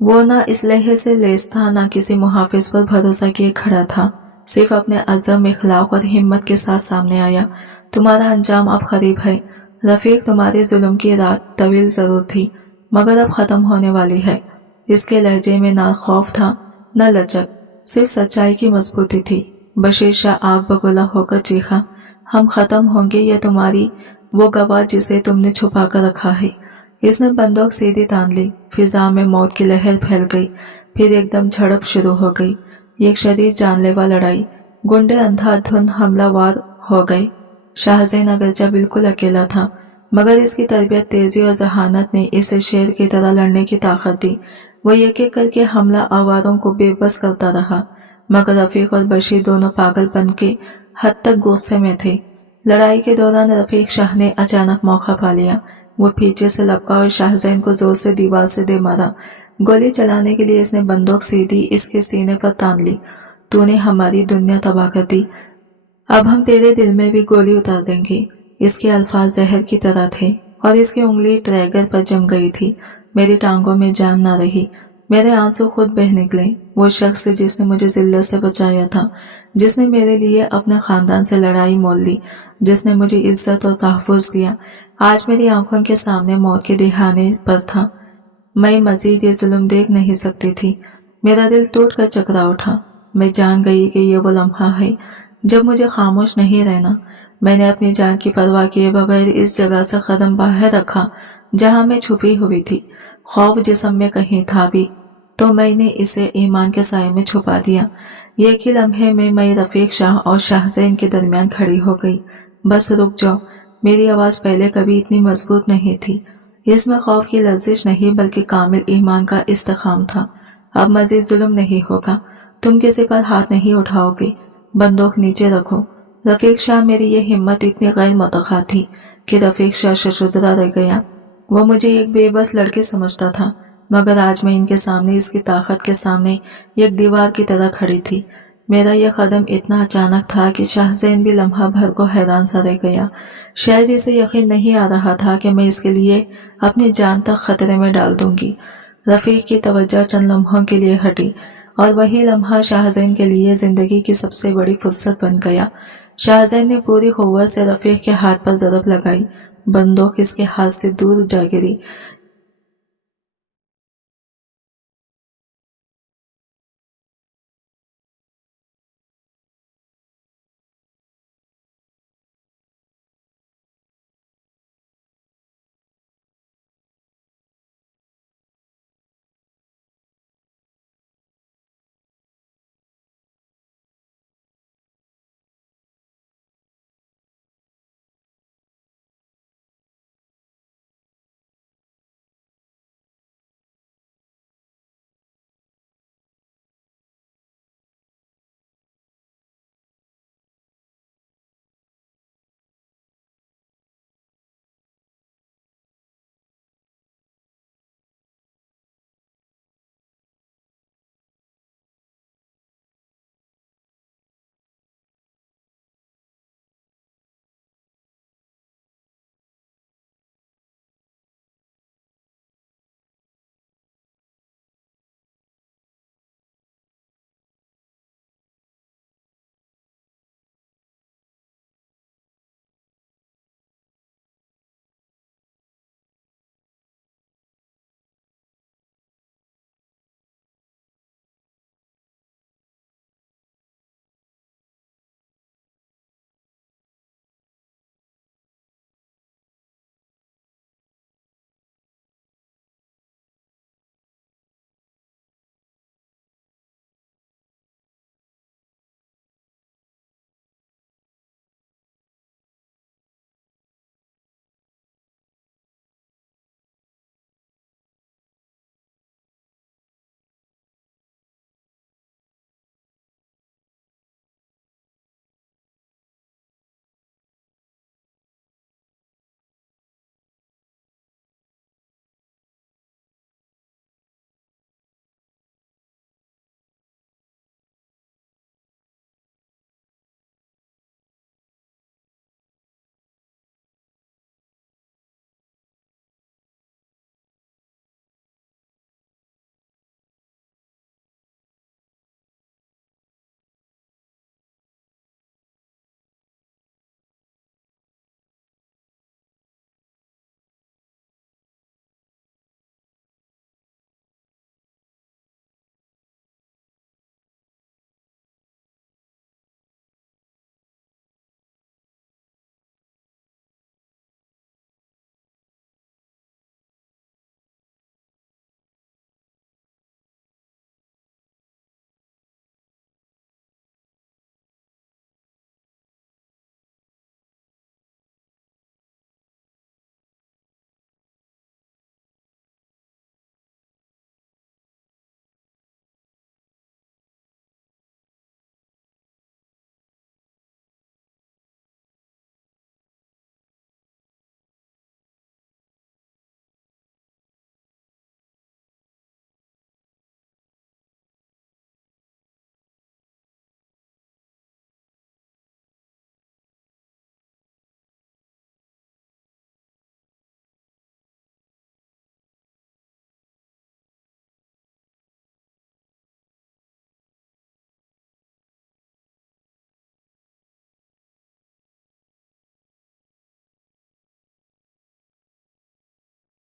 वो ना इसलहे से लेस था, ना किसी मुहाफिज पर भरोसा किए खड़ा था, सिर्फ अपने अज़म, इखलाक और हिम्मत के साथ सामने आया। तुम्हारा अंजाम अब करीब है रफीक, तुम्हारे जुल्म की रात तवील जरूर थी, मगर अब खत्म होने वाली है। इसके लहजे में ना खौफ था न लचक, सिर्फ सच्चाई की मजबूती थी। बशीर शाह आग बगुला होकर चीखा, हम खत्म होंगे या तुम्हारी वो गवाह जिसे तुमने छुपा कर रखा है। इसने बंदूक सीधी तान ली। फिजा में मौत की लहर फैल गई, फिर एकदम झड़प शुरू हो गई। एक शदीद जानलेवा लड़ाई। गुंडे अंधाधुंध हमलावर हो गए। शाहजैन अगरचा बिल्कुल अकेला था, मगर इसकी तरबियत, तेजी और जहानत ने इसे शेर की तरह लड़ने की ताकत दी। वो एक एक करके हमला आवारों को बेबस करता रहा, मगर रफीक और बशीर दोनों पागलपन के हद तक गुस्से में थे। लड़ाई के दौरान रफीक शाह ने अचानक मौका पा लिया। वो पीछे से लपका और शाहजैन को जोर से दीवार से दे मारा। गोली चलाने के लिए इसने बंदूक सीधी इसके सीने पर तान ली। तूने हमारी दुनिया तबाह कर दी, अब हम तेरे दिल में भी गोली उतार देंगे। इसके अल्फाज जहर की तरह थे और इसकी उंगली ट्रैगर पर जम गई थी। मेरी टांगों में जान ना रही, मेरे आंसू खुद बह निकले। वो शख्स जिसने मुझे जिल्लत से बचाया था, जिसने मेरे लिए अपने खानदान से लड़ाई मोल ली, जिसने मुझे इज्जत और तहफ़्फ़ुज़ दिया, आज मेरी आंखों के सामने मौत के दिहाने पर था। मैं मजीद ये जुल्म देख नहीं सकती थी। मेरा दिल टूट कर चकरा उठा। मैं जान गई कि ये वो लम्हा है जब मुझे खामोश नहीं रहना। मैंने अपनी जान की परवाह किए बगैर इस जगह से कदम बाहर रखा जहां मैं छुपी हुई थी। खौफ जिस्म में कहीं था भी तो मैंने इसे ईमान के साये में छुपा दिया। एक ही लम्हे में मैं रफीक शाह और शाहजैन के दरमियान खड़ी हो गई। बस रुक जाओ। मेरी आवाज पहले कभी इतनी मजबूत नहीं थी। इसमें खौफ की लर्जिश नहीं बल्कि कामिल ईमान का इस्तेकाम था। अब मजीद जुल्म नहीं होगा। तुम किसी पर हाथ नहीं उठाओगे, बंदूक नीचे रखो। रफीक शाह, मेरी ये हिम्मत इतनी गैर मुतक़ा थी कि रफीक शाह शशुदरा रह गया। वो मुझे एक बेबस लड़की समझता था, मगर आज मैं इनके सामने, इसकी ताकत के सामने एक दीवार की तरह खड़ी थी। मेरा यह कदम इतना अचानक था कि शाहजैन भी लम्हा भर को हैरान सा रह गया। शायद इसे यकीन नहीं आ रहा था कि मैं इसके लिए अपनी जान तक खतरे में डाल दूंगी। रफीक की तवज्जो चंद लम्हों के लिए हटी और वही लम्हा शाहजैन के लिए जिंदगी की सबसे बड़ी फुर्सत बन गया। शाहजैन ने पूरी कुव्वत से रफीक के हाथ पर ज़रब लगाई। बंदूक इसके हाथ से दूर जा गिरी।